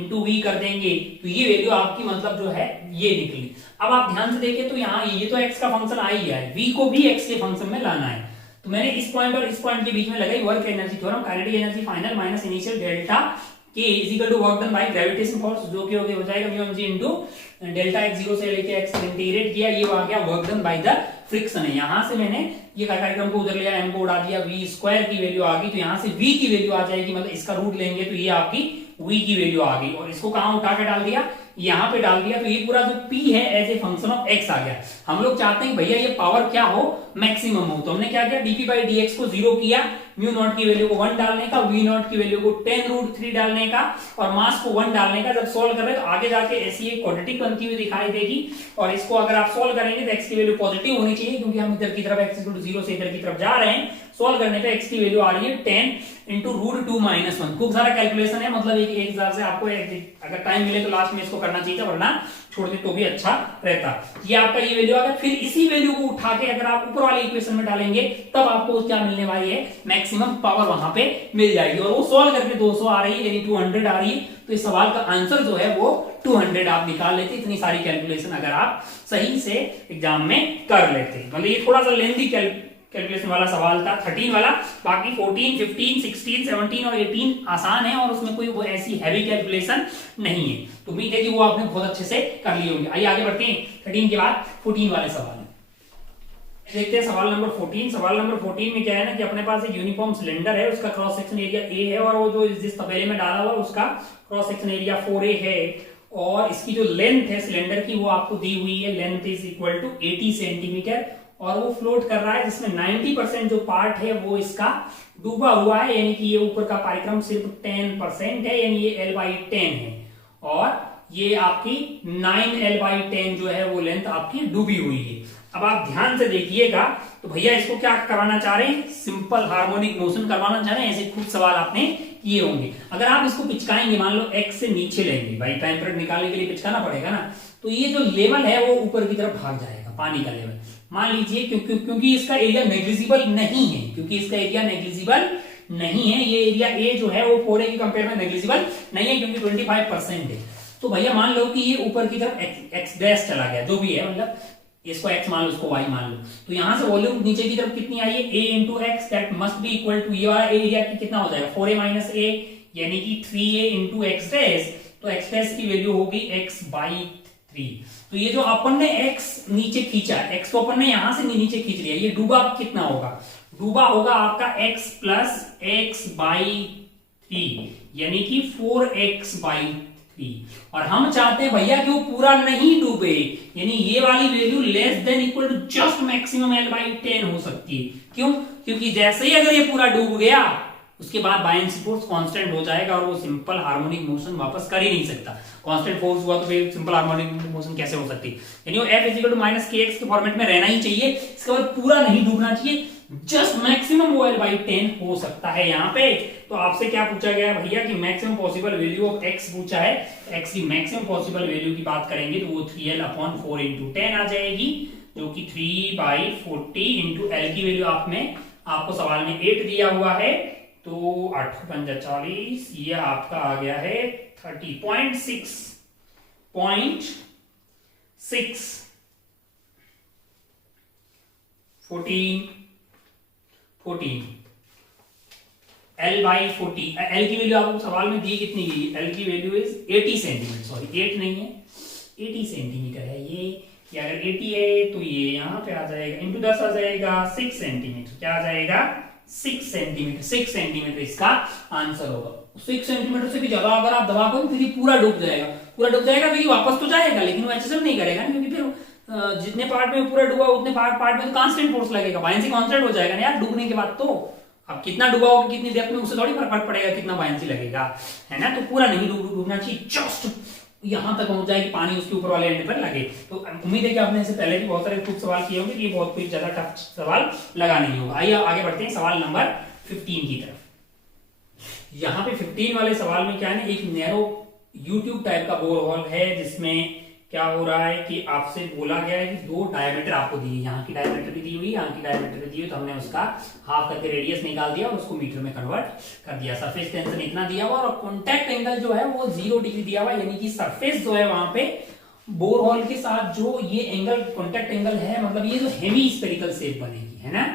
इंटू v कर देंगे तो ये वैल्यू आपकी मतलब जो है ये निकली। अब आप ध्यान से देखें तो यहाँ ये तो x का फंक्शन आ ही गया है, v को भी x के फंक्शन में लाना है। तो मैंने इस पॉइंट और इस पॉइंट के बीच में लगाई work energy theorem, kinetic energy final minus initial delta k = work done by gravitation force, जो कि हो जाएगा mu mg into delta x 0 से लेके x इंटीग्रेट किया, ये आ गया work done by the friction है। यहां से मैंने ये कार्यक्रम को उधर लिया, m को उड़ा दिया, v स्क्वायर की वैल्यू आ गई, तो यहां से v की वैल्यू आ जाएगी, मतलब इसका रूट लेंगे तो ये आपकी v की वैल्यू आ गई। और इसको कहां उठा के डाल दिया, यहां पे डाल दिया, तो ये पूरा जो p है as a function of x आ गया। हम लोग चाहते हैं भैया ये पावर क्या हो, मैक्सिमम हो, तो हमने क्या किया dp/dx को 0 किया, म्यू नॉट की वैल्यू को 1 डालने का, v नॉट की वैल्यू को 10√3 डालने का और मास को 1 डालने का। जब सोल्व कर रहे तो आगे जाके ऐसी एक क्वाड्रेटिक बनती हुई दिखाई देगी, और इसको अगर आप सोल्व करेंगे तो x की वैल्यू पॉजिटिव होनी चाहिए, क्योंकि हम इधर की तरफ x = 0 से इधर की तरफ जा रहे हैं। सोल्व करने पे x की वैल्यू आ रही है 10 × √2 - 1। खूब सारा कैलकुलेशन है, मतलब एक हिसाब से आपको अगर टाइम मिले तो लास्ट में इसको करना चाहिए, वरना छोड़ दे तो भी अच्छा रहता। ये आपका ये वैल्यू आ गया। फिर इसी वैल्यू को उठा के अगर आप ऊपर वाले इक्वेशन में डालेंगे तब आपको क्या मिलने वाली है, मैक्सिमम पावर वहां पे मिल जाएगी। और वो सॉल्व करके 200 आ रही है यानी 200 आ रही है, तो इस सवाल का आंसर जो है वो 200 आप निकाल लेते। इतनी सारी कैलकुलेशन अगर आप सही से एग्जाम में कर लेते। मतलब ये थोड़ा सा लेंथी कैलकुलेशन वाला सवाल था 13 वाला। बाकी 14, 15, 16, 17 और 18 आसान है और उसमें कोई वो ऐसी हैवी कैलकुलेशन नहीं है। तो उम्मीद है कि वो आपने बहुत अच्छे से कर लिए होंगे। आइए आगे बढ़ते हैं 13 के बाद 14 वाले सवाल देखते हैं। सवाल नंबर 14। सवाल नंबर 14 में क्या है ना कि अपने पास एक यूनिफॉर्म सिलेंडर है, उसका क्रॉस सेक्शन एरिया ए है और वो जो जिस तपेले में डाला हुआ उसका क्रॉस सेक्शन एरिया 4a है। और इसकी जो लेंथ है सिलेंडर की वो आपको दी हुई है, length is equal to 80 centimetre. और वो फ्लोट कर रहा है जिसमें 90% जो पार्ट है वो इसका डूबा हुआ है, यानी कि ये ऊपर का कार्यक्रम सिर्फ 10% है, यानी ये l/10 है। और ये आपकी 9l/10 जो है वो लेंथ आपकी डूबी हुई है। अब आप ध्यान से देखिएगा तो भैया इसको क्या करवाना चाह रहे हैं, सिंपल हार्मोनिक मोशन करवाना चाह रहे हैं। ऐसे खूब सवाल आपने किए होंगे। अगर आप इसको पिचकाएंगे, मान लो x से नीचे लेंगे, भाई टाइम पीरियड निकालने के लिए पिचकाना पड़ेगा ना, तो ये जो लेवल है वो ऊपर की तरफ भाग जाएगा, पानी का लेवल। मान लीजिए क्योंकि इसका एरिया नेग्लिजिबल नहीं है, क्योंकि इसका एरिया नेग्लिजिबल नहीं है, ये एरिया ए जो है वो 4a के कंपेयर में नेग्लिजिबल नहीं है क्योंकि 25% है। तो भैया मान लो कि ये ऊपर की तरफ x डैश चला गया, जो भी है, मतलब इसको x मान लो, इसको y मान लो। तो यहां से वॉल्यूम नीचे की तरफ कितनी आई है, a into X, that must be equal to ये वाला एरिया की कितना हो जाएगा 4a माइनस a, यानी कि 3a इंटू एक्स डैश। तो एक्स डैश की वैल्यू होगी x/3। तो ये जो अपन ने x नीचे खींचा, x को अपन ने यहां से नीचे खींच लिया, ये डूबा कितना होगा, डूबा होगा आपका x प्लस x/3 यानी कि 4x/3। और हम चाहते हैं भैया कि वो पूरा नहीं डूबे, यानी ये वाली value less than equal to just maximum l/10 हो सकती है। क्यों? क्योंकि जैसे ही अगर ये पूरा डूब गया उसके बाद बायनेंसी फोर्स कांस्टेंट हो जाएगा और वो सिंपल हार्मोनिक मोशन वापस कर ही नहीं सकता। कांस्टेंट फोर्स हुआ तो फिर सिंपल हार्मोनिक मोशन कैसे हो सकती है, यानी वो f equal to minus kx के फॉर्मेट में रहना ही चाहिए। इसके बाद पूरा नहीं डूबना चाहिए, जस्ट मैक्सिमम वो l/10 हो सकता है यहाँ पे। तो आपसे क्या पूछा गया भैया कि maximum possible value of x पूछा है। x की मैक्सिमम पॉसिबल वैल्यू की बात करेंगे तो वो 3l/4 इंटू 10 आ जाएगी, जो कि 3/40 इंटू l की वैल्यू आपको सवाल में 8 दिया हुआ है। तो 8 × 40, ये आपका आ गया है 30.6 14 l/40। l की वैल्यू आपको सवाल में दी कितनी गई, l की वैल्यू इज 80 सेंटीमीटर, सॉरी 8 नहीं है 80 सेंटीमीटर है ये। अगर 80 है तो ये यहाँ पे आ जाएगा, इंटू 10 आ जाएगा 6 सेंटीमीटर। क्या आ जाएगा 6 सेंटीमीटर। 6 सेंटीमीटर इसका आंसर होगा। 6 सेंटीमीटर से भी ज्यादा अगर आप दबा करो फिर पूरा डूब जाएगा। पूरा डूब जाएगा फिर वापस तो जाएगा, लेकिन वो ऐसे नहीं करेगा, क्योंकि फिर जितने पार्ट में पूरा डूबा उतने पार्ट में तो कांस्टेंट फोर्स लगेगा, बायनेंसी कांस्टेंट हो जाएगा ना यार डूबने के बाद। तो अब कितना डूबा होगा कितनी डेप्थ में उससे थोड़ी फर्क पड़ेगा कितना बायनेंसी लगेगा, है ना। तो पूरा नहीं डूबना चाहिए, जस्ट यहां तक पहुंच जाए कि पानी उसके ऊपर वाले एंड पर लगे। तो उम्मीद है कि आपने इससे पहले भी बहुत सारे खूब सवाल किए होंगे, ये बहुत कोई ज्यादा टफ सवाल लगा नहीं होगा। आइए आगे बढ़ते हैं सवाल नंबर 15 की तरफ। यहाँ पे 15 वाले सवाल में क्या है ना, एक नैरो यूट्यूब टाइप का बोर होल है जिसमें क्या हो रहा है कि आपसे बोला गया है कि 2 डायमीटर आपको दी है, यहाँ की डायमीटर भी दी हुई, यहाँ की डायमीटर भी दी हुई, तो हमने उसका हाफ करके रेडियस निकाल दिया और उसको मीटर में कन्वर्ट कर दिया। सरफेस टेंशन इतना दिया हुआ और कॉन्टैक्ट एंगल जो है वो 0 डिग्री दिया हुआ, यानी कि सरफेस जो है वहां पे बोर होल के साथ जो ये एंगल कॉन्टैक्ट एंगल है, मतलब ये जो हेमी स्फेरिकल शेप बनेगी, है ना,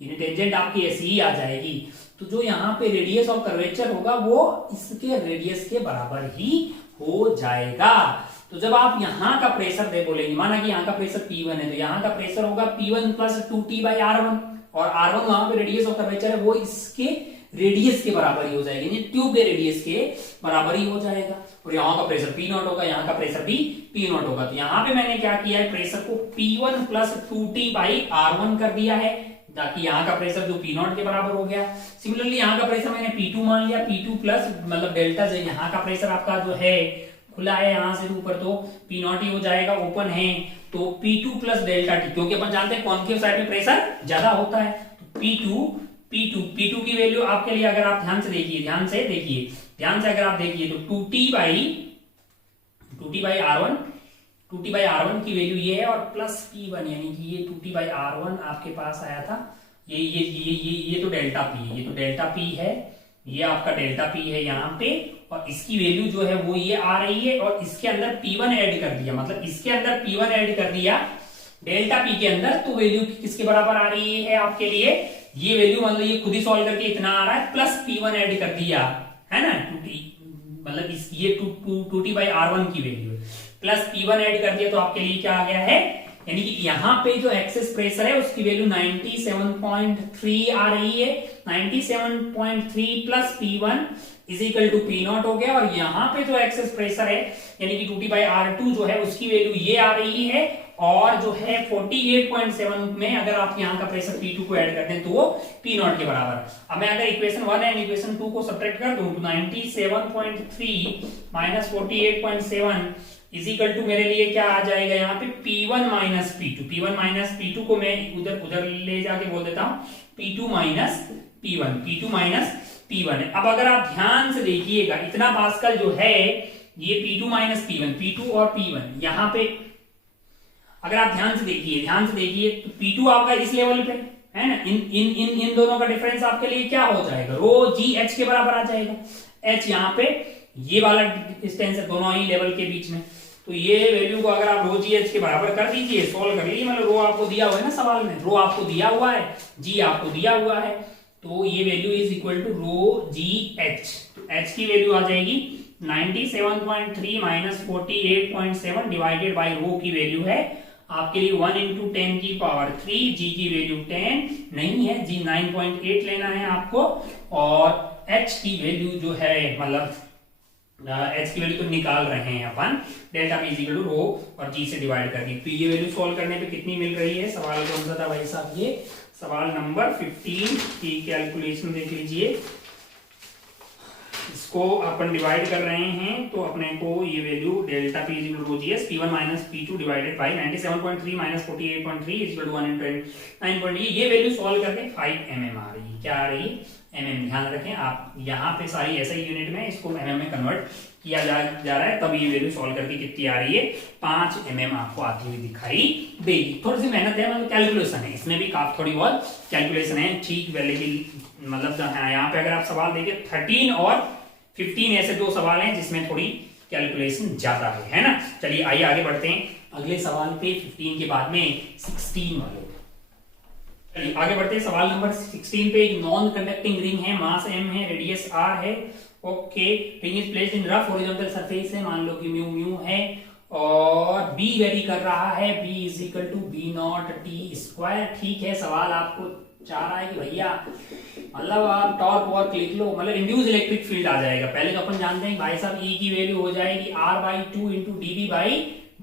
यानी टेंजेंट आपकी ऐसी ही आ जाएगी। तो जो यहाँ पे रेडियस ऑफ कर्वेचर होगा वो इसके रेडियस के बराबर ही हो जाएगा। तो जब आप यहाँ का प्रेशर दे बोलेंगे, माना कि यहाँ का प्रेशर P1 है, तो यहाँ का प्रेशर होगा P1 प्लस 2T/R1, और R1 वहां पे रेडियस ऑफ कर्वेचर है वो इसके रेडियस के बराबर ही हो जाएगा, यानी ट्यूब के रेडियस के बराबर ही हो जाएगा। और यहाँ का प्रेशर P0 होगा, यहाँ का प्रेशर भी P0 होगा। तो यहाँ पे मैंने क्या किया है, प्रेशर को P1 प्लस 2T/R1 कर दिया है, ताकि यहाँ का प्रेशर जो P0 के बराबर हो गया। सिमिलरली यहाँ का प्रेशर मैंने P2 मान लिया, P2 प्लस मतलब डेल्टा से यहाँ का प्रेशर आपका जो है खुला है यहाँ से ऊपर, तो P0 ही हो जाएगा, ओपन है तो P2 प्लस डेल्टा T, क्योंकि अपन जानते हैं कॉन्केव साइड में प्रेशर ज्यादा होता है। तो P2 की वैल्यू आपके लिए अगर आप ध्यान से अगर आप देखिए तो 2T/R1 2t/r1 की वैल्यू ये है और प्लस p1 यानी कि ये 2t/r1 आपके पास आया था। ये तो डेल्टा p है, ये तो डेल्टा p है, ये आपका डेल्टा p है यहाँ पे, और इसकी वैल्यू जो है वो ये आ रही है, और इसके अंदर p1 ऐड कर दिया, मतलब इसके अंदर p1 ऐड कर दिया डेल्टा p के अंदर, तो वैल्यू किसके बराबर आ रही है आपके लिए, ये वैल्यू मतलब ये खुद ही सॉल्व करके इतना आ रहा है, प्लस p1 ऐड कर दिया है ना, 2t मतलब ये 2t/r1 की वैल्यू है, प्लस p1 ऐड कर दिया तो आपके लिए क्या आ गया है, यानी कि यहाँ पे जो एक्सेस प्रेशर है उसकी वैल्यू 97.3 आ रही है। 97.3 plus p1 is equal to p0 हो गया, और यहाँ पे जो एक्सेस प्रेशर है यानी कि 2t/r2 जो है उसकी वैल्यू ये आ रही है, और जो है 48.7 में अगर आप यहाँ का प्रेशर P2 को ऐड करते हैं तो वो P0 के बराबर। अब मैं अगर इक्वेशन 1 एंड इक्वेशन 2 को सब्ट्रैक्ट कर दूं तो 97.3 माइनस 48.7 इज इक्वल टू मेरे लिए क्या आ जाएगा यहाँ पे P1 minus P2। P1 minus P2 को मैं उधर ले जाके बोल देता हूँ P2 minus P1, P2 minus P1 है। अब अगर आप ध्यान से देखिएगा इतना पास्कल जो है ये P2 माइनस P1, P2 और P1 यहाँ पे अगर आप ध्यान से देखिए तो P2 आपका इस लेवल पे है ना, इन दोनों का डिफरेंस आपके लिए क्या हो जाएगा, रो जी एच के बराबर आ जाएगा। एच यहाँ पे ये वाला डिस्टेंस है दोनों ही लेवल के बीच में, तो ये वैल्यू को अगर आप रो जी एच के बराबर कर दीजिए, सोल्व कर लीजिए, मतलब रो आपको दिया हुआ है ना सवाल में, रो आपको दिया हुआ है, जी आपको दिया हुआ है, तो ये value is equal to rho G H. तो एच की वैल्यू आ जाएगी 97.3 माइनस 48.7 डिवाइडेड बाई रो की वैल्यू है आपके लिए 1 इंटू 10 की पावर 3, जी की वैल्यू 10 नहीं है, जी 9.8 लेना है आपको, और एच की वैल्यू जो है मतलब एच की वैल्यू तो निकाल रहे हैं अपन, delta P is equal to rho और जी से डिवाइड करके, तो ये वैल्यू सॉल्व करने पे कितनी मिल रही है, सवाल कौन सा था भाई साहब, ये सवाल नंबर 15 की कैलकुलेशन देख लीजिए, इसको अपन डिवाइड कर रहे हैं तो अपने को ये value delta P is equal to G S P1 minus P2 divided by 97.3 minus 48.3 is equal to 109. ये वैल्यू सॉल्व करके 5 mm आ रही है, क्या आ रही है mm। ध्यान रखें आप यहाँ पे सारी ऐसे यूनिट में इसको mm में कन्वर्ट किया जा रहा है, तब ये वैल्यू सॉल्व करके कितनी आ रही है 5 mm आपको आती हुई दिखाई देगी। थोड़ी सी मेहनत है, मतलब कैलकुलेशन है, इसमें भी काफी थोड़ी बहुत कैलकुलेशन है, ठीक वैल्यू की मतलब यहाँ पे अगर आप सवाल देखिए 13 और 15 ऐसे दो सवाल हैं जिसमें थोड़ी कैलकुलेशन ज्यादा है ना। चलिए आइए आगे बढ़ते हैं अगले सवाल पे, 15 के बाद में 16 वाले। चलिए आगे बढ़ते हैं सवाल नंबर 16 पे। एक नॉन कंडक्टिंग रिंग है, मास m है, रेडियस r है, okay, ring is placed in rough horizontal surface है, मान लो कि म्यू म्यू है, और b वेरी कर रहा है, b is equal to b naught T square. ठीक है, सवाल आपको चाह रहा है कि भैया मतलब आप टॉर्क वॉर्क लिख लो, मतलब इंड्यूस इलेक्ट्रिक फील्ड आ जाएगा। पहले तो अपन जानते हैं भाई साहब E की वैल्यू हो जाएगी r/2 into dB by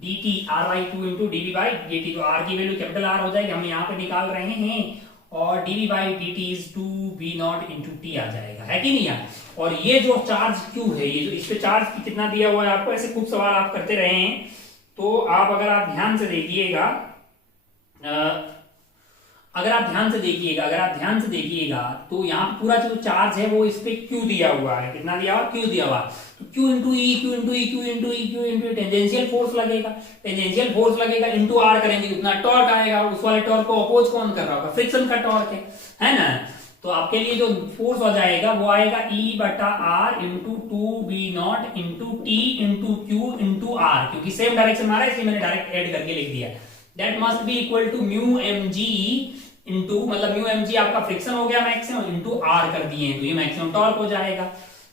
dt, r/2 into dB by dt, तो r की वैल्यू कैपिटल R हो जाएगी, हम यहाँ पे निकाल रहे हैं, और dB by dt is 2b0 into t आ जाएगा, है कि नहीं यार। और ये जो चार्ज Q है, ये जो इस पे चार्ज कितना दिया हुआ है आपको, ऐसे खूब सवाल आप करते रहे हैं, तो आप अगर आप ध्यान से देखिएगा, अगर आप ध्यान से देखिएगा तो यहाँ पूरा जो चार्ज है वो इस पे Q दिया हुआ है, कितना दिया हुआ, Q दिया हुआ, तो Q इंटू ई, Q इंटू ई, Q इंटू ई, Q इंटू टेंजेंशियल फोर्स लगेगा, इंटू R करेंगे उतना टॉर्क आएगा, उस वाले टॉर्क को अपोज कौन कर रहा होगा, फ्रिक्शन का टॉर्क है ना। तो आपके लिए जो फोर्स हो जाएगा वो आएगा E/R into 2b0 into T into Q into R, क्योंकि सेम डायरेक्शन में आ रहा है इसलिए मैंने डायरेक्ट ऐड करके लिख दिया। That must be equal to mu mg into, मतलब म्यू mg आपका फ्रिक्शन हो गया मैक्सिमम, इंटू R कर दिए हैं तो ये मैक्सिमम टॉर्क हो जाएगा।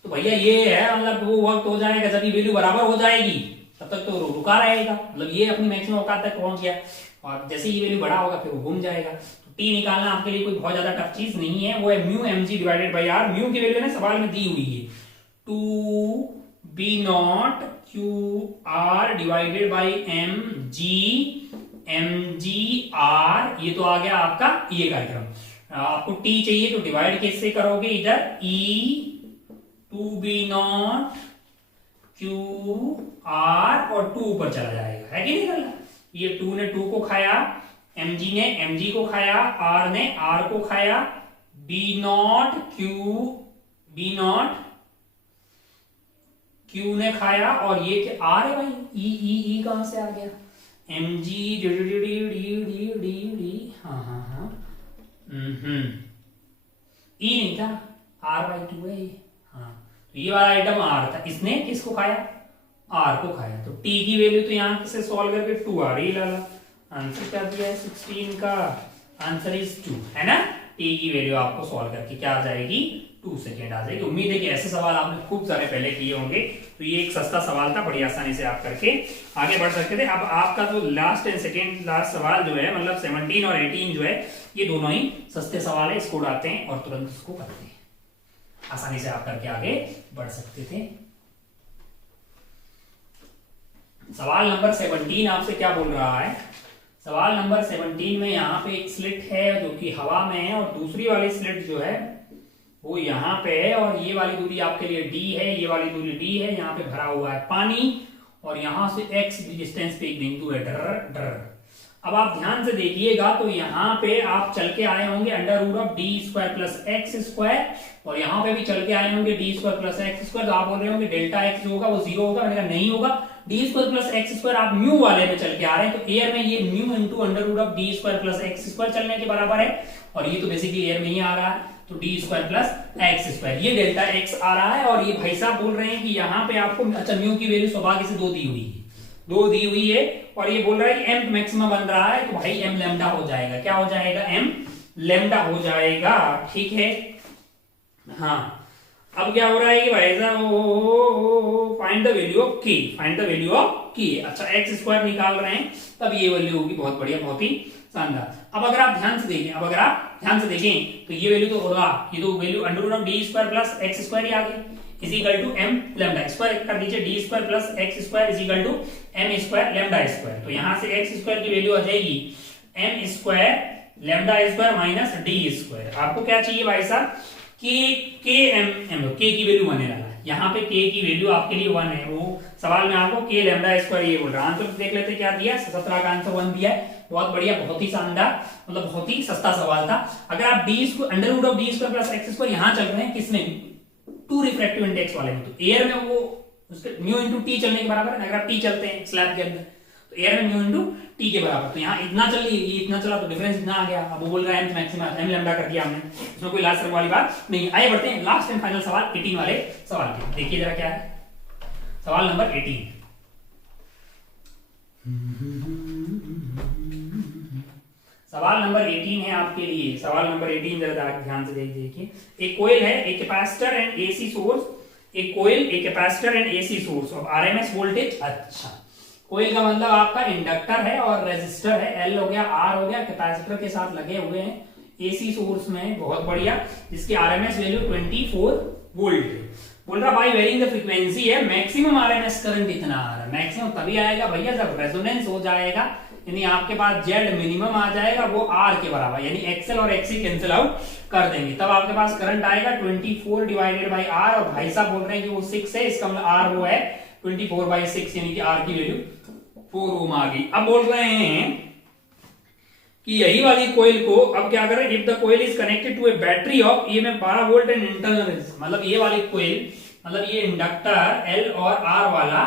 तो भैया ये है मतलब वो वक्त हो जाएगा जब ये वैल्यू बराबर हो जाएगी, तब तक तो रुका रहेगा, मतलब ये अपनी मैक्सिमम औकात तक पहुंच गया, और जैसे ये वैल्यु बड़ा होगा फिर वो घूम जाएगा। तो टी निकालना आपके लिए कोई बहुत ज्यादा टफ चीज नहीं है, वो है mu mg divided by R। Mu की वैल्यू ना सवाल में दी हुई है 2b0 QR divided by mg r, ये तो आ गया आपका ये कार्यक्रम। आपको t चाहिए तो डिवाइड कैसे करोगे, इधर e 2b0 QR और 2 ऊपर चला जाएगा, है कि नहीं चला, ये 2 ने 2 को खाया, mg ने mg को खाया, r ने r को खाया, b0 q ने खाया, और ये r है भाई, e कहां से आ गया, mg हाँ हाँ हाँ ई नहीं था, r/2 है ये। हाँ तो ये वाला आइटम r था, इसने किसको खाया, r को खाया। तो t की वैल्यू तो यहाँ से सॉल्व करके 2 आ रही है। आंसर क्या दिया है 16 का, आंसर इज 2 है ना। t की वैल्यू आपको सॉल्व करके क्या आ जाएगी 2 सेकेंड आ जाएगी। उम्मीद है कि ऐसे सवाल आपने खूब सारे पहले किए होंगे, तो ये एक सस्ता सवाल था, बड़ी आसानी से आप करके आगे बढ़ सकते थे। अब आपका जो लास्ट एंड सेकेंड लास्ट सवाल जो है, मतलब 17 और 18 जो है, ये दोनों ही सस्ते सवाल है, इसको उड़ाते हैं और तुरंत इसको करते हैं, आसानी से आप करके आगे बढ़ सकते थे। सवाल नंबर 17 आपसे क्या बोल रहा है, सवाल नंबर 17 में यहाँ पे एक स्लिट है जो कि हवा में है, और दूसरी वाली स्लिट जो है वो यहाँ पे है, और ये वाली दूरी आपके लिए d है, ये वाली दूरी d है, यहाँ पे भरा हुआ है पानी, और यहाँ से x डिस्टेंस पे एक बिंदु है डर। अब आप ध्यान से देखिएगा तो यहाँ पे आप चल के आए होंगे √d² + x², और यहाँ पे भी चल के आए होंगे d² + x²। तो आप बोल रहे होंगे डेल्टा x जो होगा वो 0 होगा, मैंने कहा नहीं होगा, d² + x² आप म्यू वाले में चल के आ रहे हैं, तो एयर में ये म्यू इंटू √d² + x² चलने के बराबर है, और ये तो बेसिकली एयर में ही आ रहा है, तो d² + x², ये डेल्टा x आ रहा है। और ये भाई साहब बोल रहे हैं कि यहाँ पे आपको, अच्छा म्यू की वैल्यू सौभाग्य से 2 दी हुई है, और ये बोल रहा है कि m मैक्सिमम बन रहा है, तो भाई m लैम्डा हो जाएगा, क्या हो जाएगा m लैम्डा हो जाएगा, ठीक है। हाँ अब क्या हो रहा है कि भाई साहब find the value of k, अच्छा x² निकाल रहे हैं, तब ये वैल्यू होगी, बहुत बढ़िया, बहुत ही शानदार। अब अगर आप ध्यान से देखें, तो ये वैल्यू तो होगा, ये तो वैल्यू √d² + x² ही आ गई, is equal to m lambda square कर दीजिए, d² + x² is equal to m² lambda square. तो यहां से x² की वैल्यू आ जाएगी m² लैम्डा स्क्वायर - d²। आपको क्या चाहिए भाई साहब, k की वैल्यू 1 है, यहाँ पे k की वैल्यू आपके लिए 1 है, वो सवाल में आपको k लैम्डा² ये बोल रहा है। आंसर देख लेते क्या दिया, 17 का आंसर 1 दिया है, बहुत बढ़िया, बहुत ही शानदार, मतलब बहुत ही सस्ता सवाल था। अगर आप √d² + x² यहाँ चल रहे हैं, किसमें 2 रिफ्रैक्टिव इंडेक्स वाले में, तो एयर में वो उसके म्यू इंटू टी चलने के बराबर है। अगर आप टी चलते हैं स्लैब के अंदर, तो एयर में म्यू इंटू टी के बराबर, तो यहाँ इतना चल रही है, ये इतना चला, तो डिफरेंस इतना आ गया। अब वो बोल रहा है मैक्सिमम m लैम्डा कर दिया हमने, इसमें कोई लास्ट वाली बात नहीं। आइए बढ़ते हैं लास्ट एंड फाइनल सवाल 18 वाले सवाल पे, देखिए जरा क्या है सवाल नंबर 18। सवाल नंबर 18 है आपके लिए, सवाल नंबर 18 जरा ध्यान से देखिए। एक कोयल है, एक कैपेसिटर एंड एसी सोर्स, एक कोयल, एक capacitor and AC source of RMS voltage. अच्छा, कोयल का मतलब आपका इंडक्टर है और रेजिस्टर है, एल हो गया, आर हो गया, कैपेसिटर के साथ लगे हुए हैं एसी सोर्स में, बहुत बढ़िया, जिसकी आरएमएस वैल्यू 24 वोल्ट है। बोल रहा भाई वेरिंग द फ्रीक्वेंसी है, मैक्सिमम आरएमएस करंट इतना आ रहा है। मैक्सिमम तभी आएगा भैया जब रेजोनेंस हो जाएगा, यानी आपके पास जेड मिनिमम आ जाएगा, वो आर के बराबर, यानी एक्सएल और एक्सी कैंसिल आउट कर देंगे, तब आपके पास करंट आएगा 24 डिवाइडेड बाई आर। और भाई साहब बोल रहे हैं कि वो 6 है, इसका मतलब आर वो है 24/6, यानी कि आर की वैल्यू 4 ओम आ गई। अब बोल रहे हैं कि यही वाली कोयल को अब क्या करें, if the coil is connected to a battery of EMF 12 volt and internal, मतलब ये वाली कोयल, मतलब ये इंडक्टर एल और आर वाला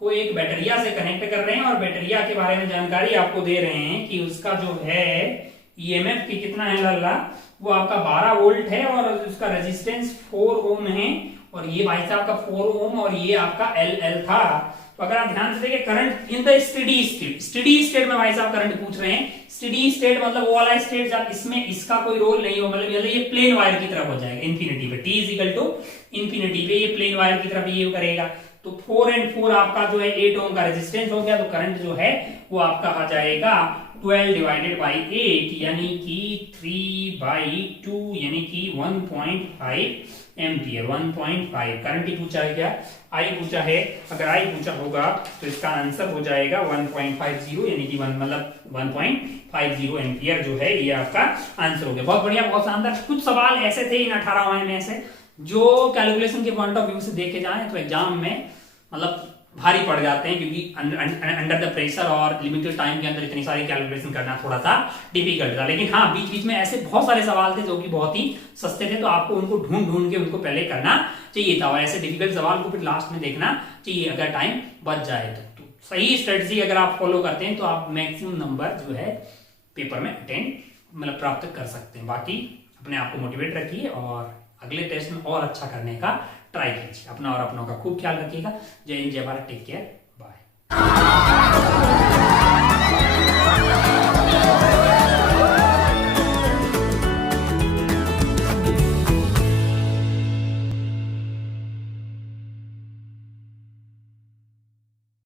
को एक बैटरिया से कनेक्ट कर रहे हैं, और बैटरिया के बारे में जानकारी आपको दे रहे हैं कि उसका जो है ईएमएफ की कितना है लल्ला, वो आपका 12 वोल्ट है, और उसका रेजिस्टेंस 4 ओम है, और ये भाई साहब का 4 ओम, और ये आपका एल था। तो अगर आप ध्यान से देखिए, current in the steady state में भाई साहब करंट पूछ रहे हैं। स्टेडी स्टेट मतलब वो वाला स्टेट जब इसमें इसका कोई रोल नहीं हो, मतलब ये प्लेन वायर की तरफ हो जाएगा इंफिनिटी पे, t = इंफिनिटी पे ये प्लेन वायर की तरफ ये करेगा। तो 4 and 4 आपका जो है 8 ओम का रेजिस्टेंस हो गया, तो करंट जो है वो आपका आ जाएगा 12 डिवाइडेड बाई 8, यानी कि 3/2, यानी कि 1.5 एम्पियर, 1.5 करंट ही पूछा है, क्या आई पूछा है। अगर आई पूछा होगा तो इसका आंसर हो जाएगा 1.50, यानी कि 1 मतलब 1.50 एम्पियर जो है ये आपका आंसर हो गया। बहुत बढ़िया, बहुत शानदार। कुछ सवाल ऐसे थे इन 18 में से जो कैलकुलेशन के पॉइंट ऑफ व्यू से देखे जाएं तो एग्जाम में मतलब भारी पड़ जाते हैं, क्योंकि अंडर द प्रेशर और लिमिटेड टाइम के अंदर इतनी सारी कैलकुलेशन करना थोड़ा सा डिफिकल्ट था। लेकिन हाँ, बीच बीच में ऐसे बहुत सारे सवाल थे जो कि बहुत ही सस्ते थे, तो आपको उनको ढूंढ के उनको पहले करना चाहिए था, और ऐसे डिफिकल्ट सवाल को फिर लास्ट में देखना चाहिए अगर टाइम बच जाए तो। सही स्ट्रेटजी अगर आप फॉलो करते हैं तो आप मैक्सिमम नंबर जो है पेपर में अटेंड मतलब प्राप्त कर सकते हैं। बाकी अपने आप को मोटिवेट रखिए और अगले टेस्ट में और अच्छा करने का ट्राई कीजिए। अपना और अपनों का खूब ख्याल रखिएगा। जय हिंद, जय भारत, टेक केयर, बाय।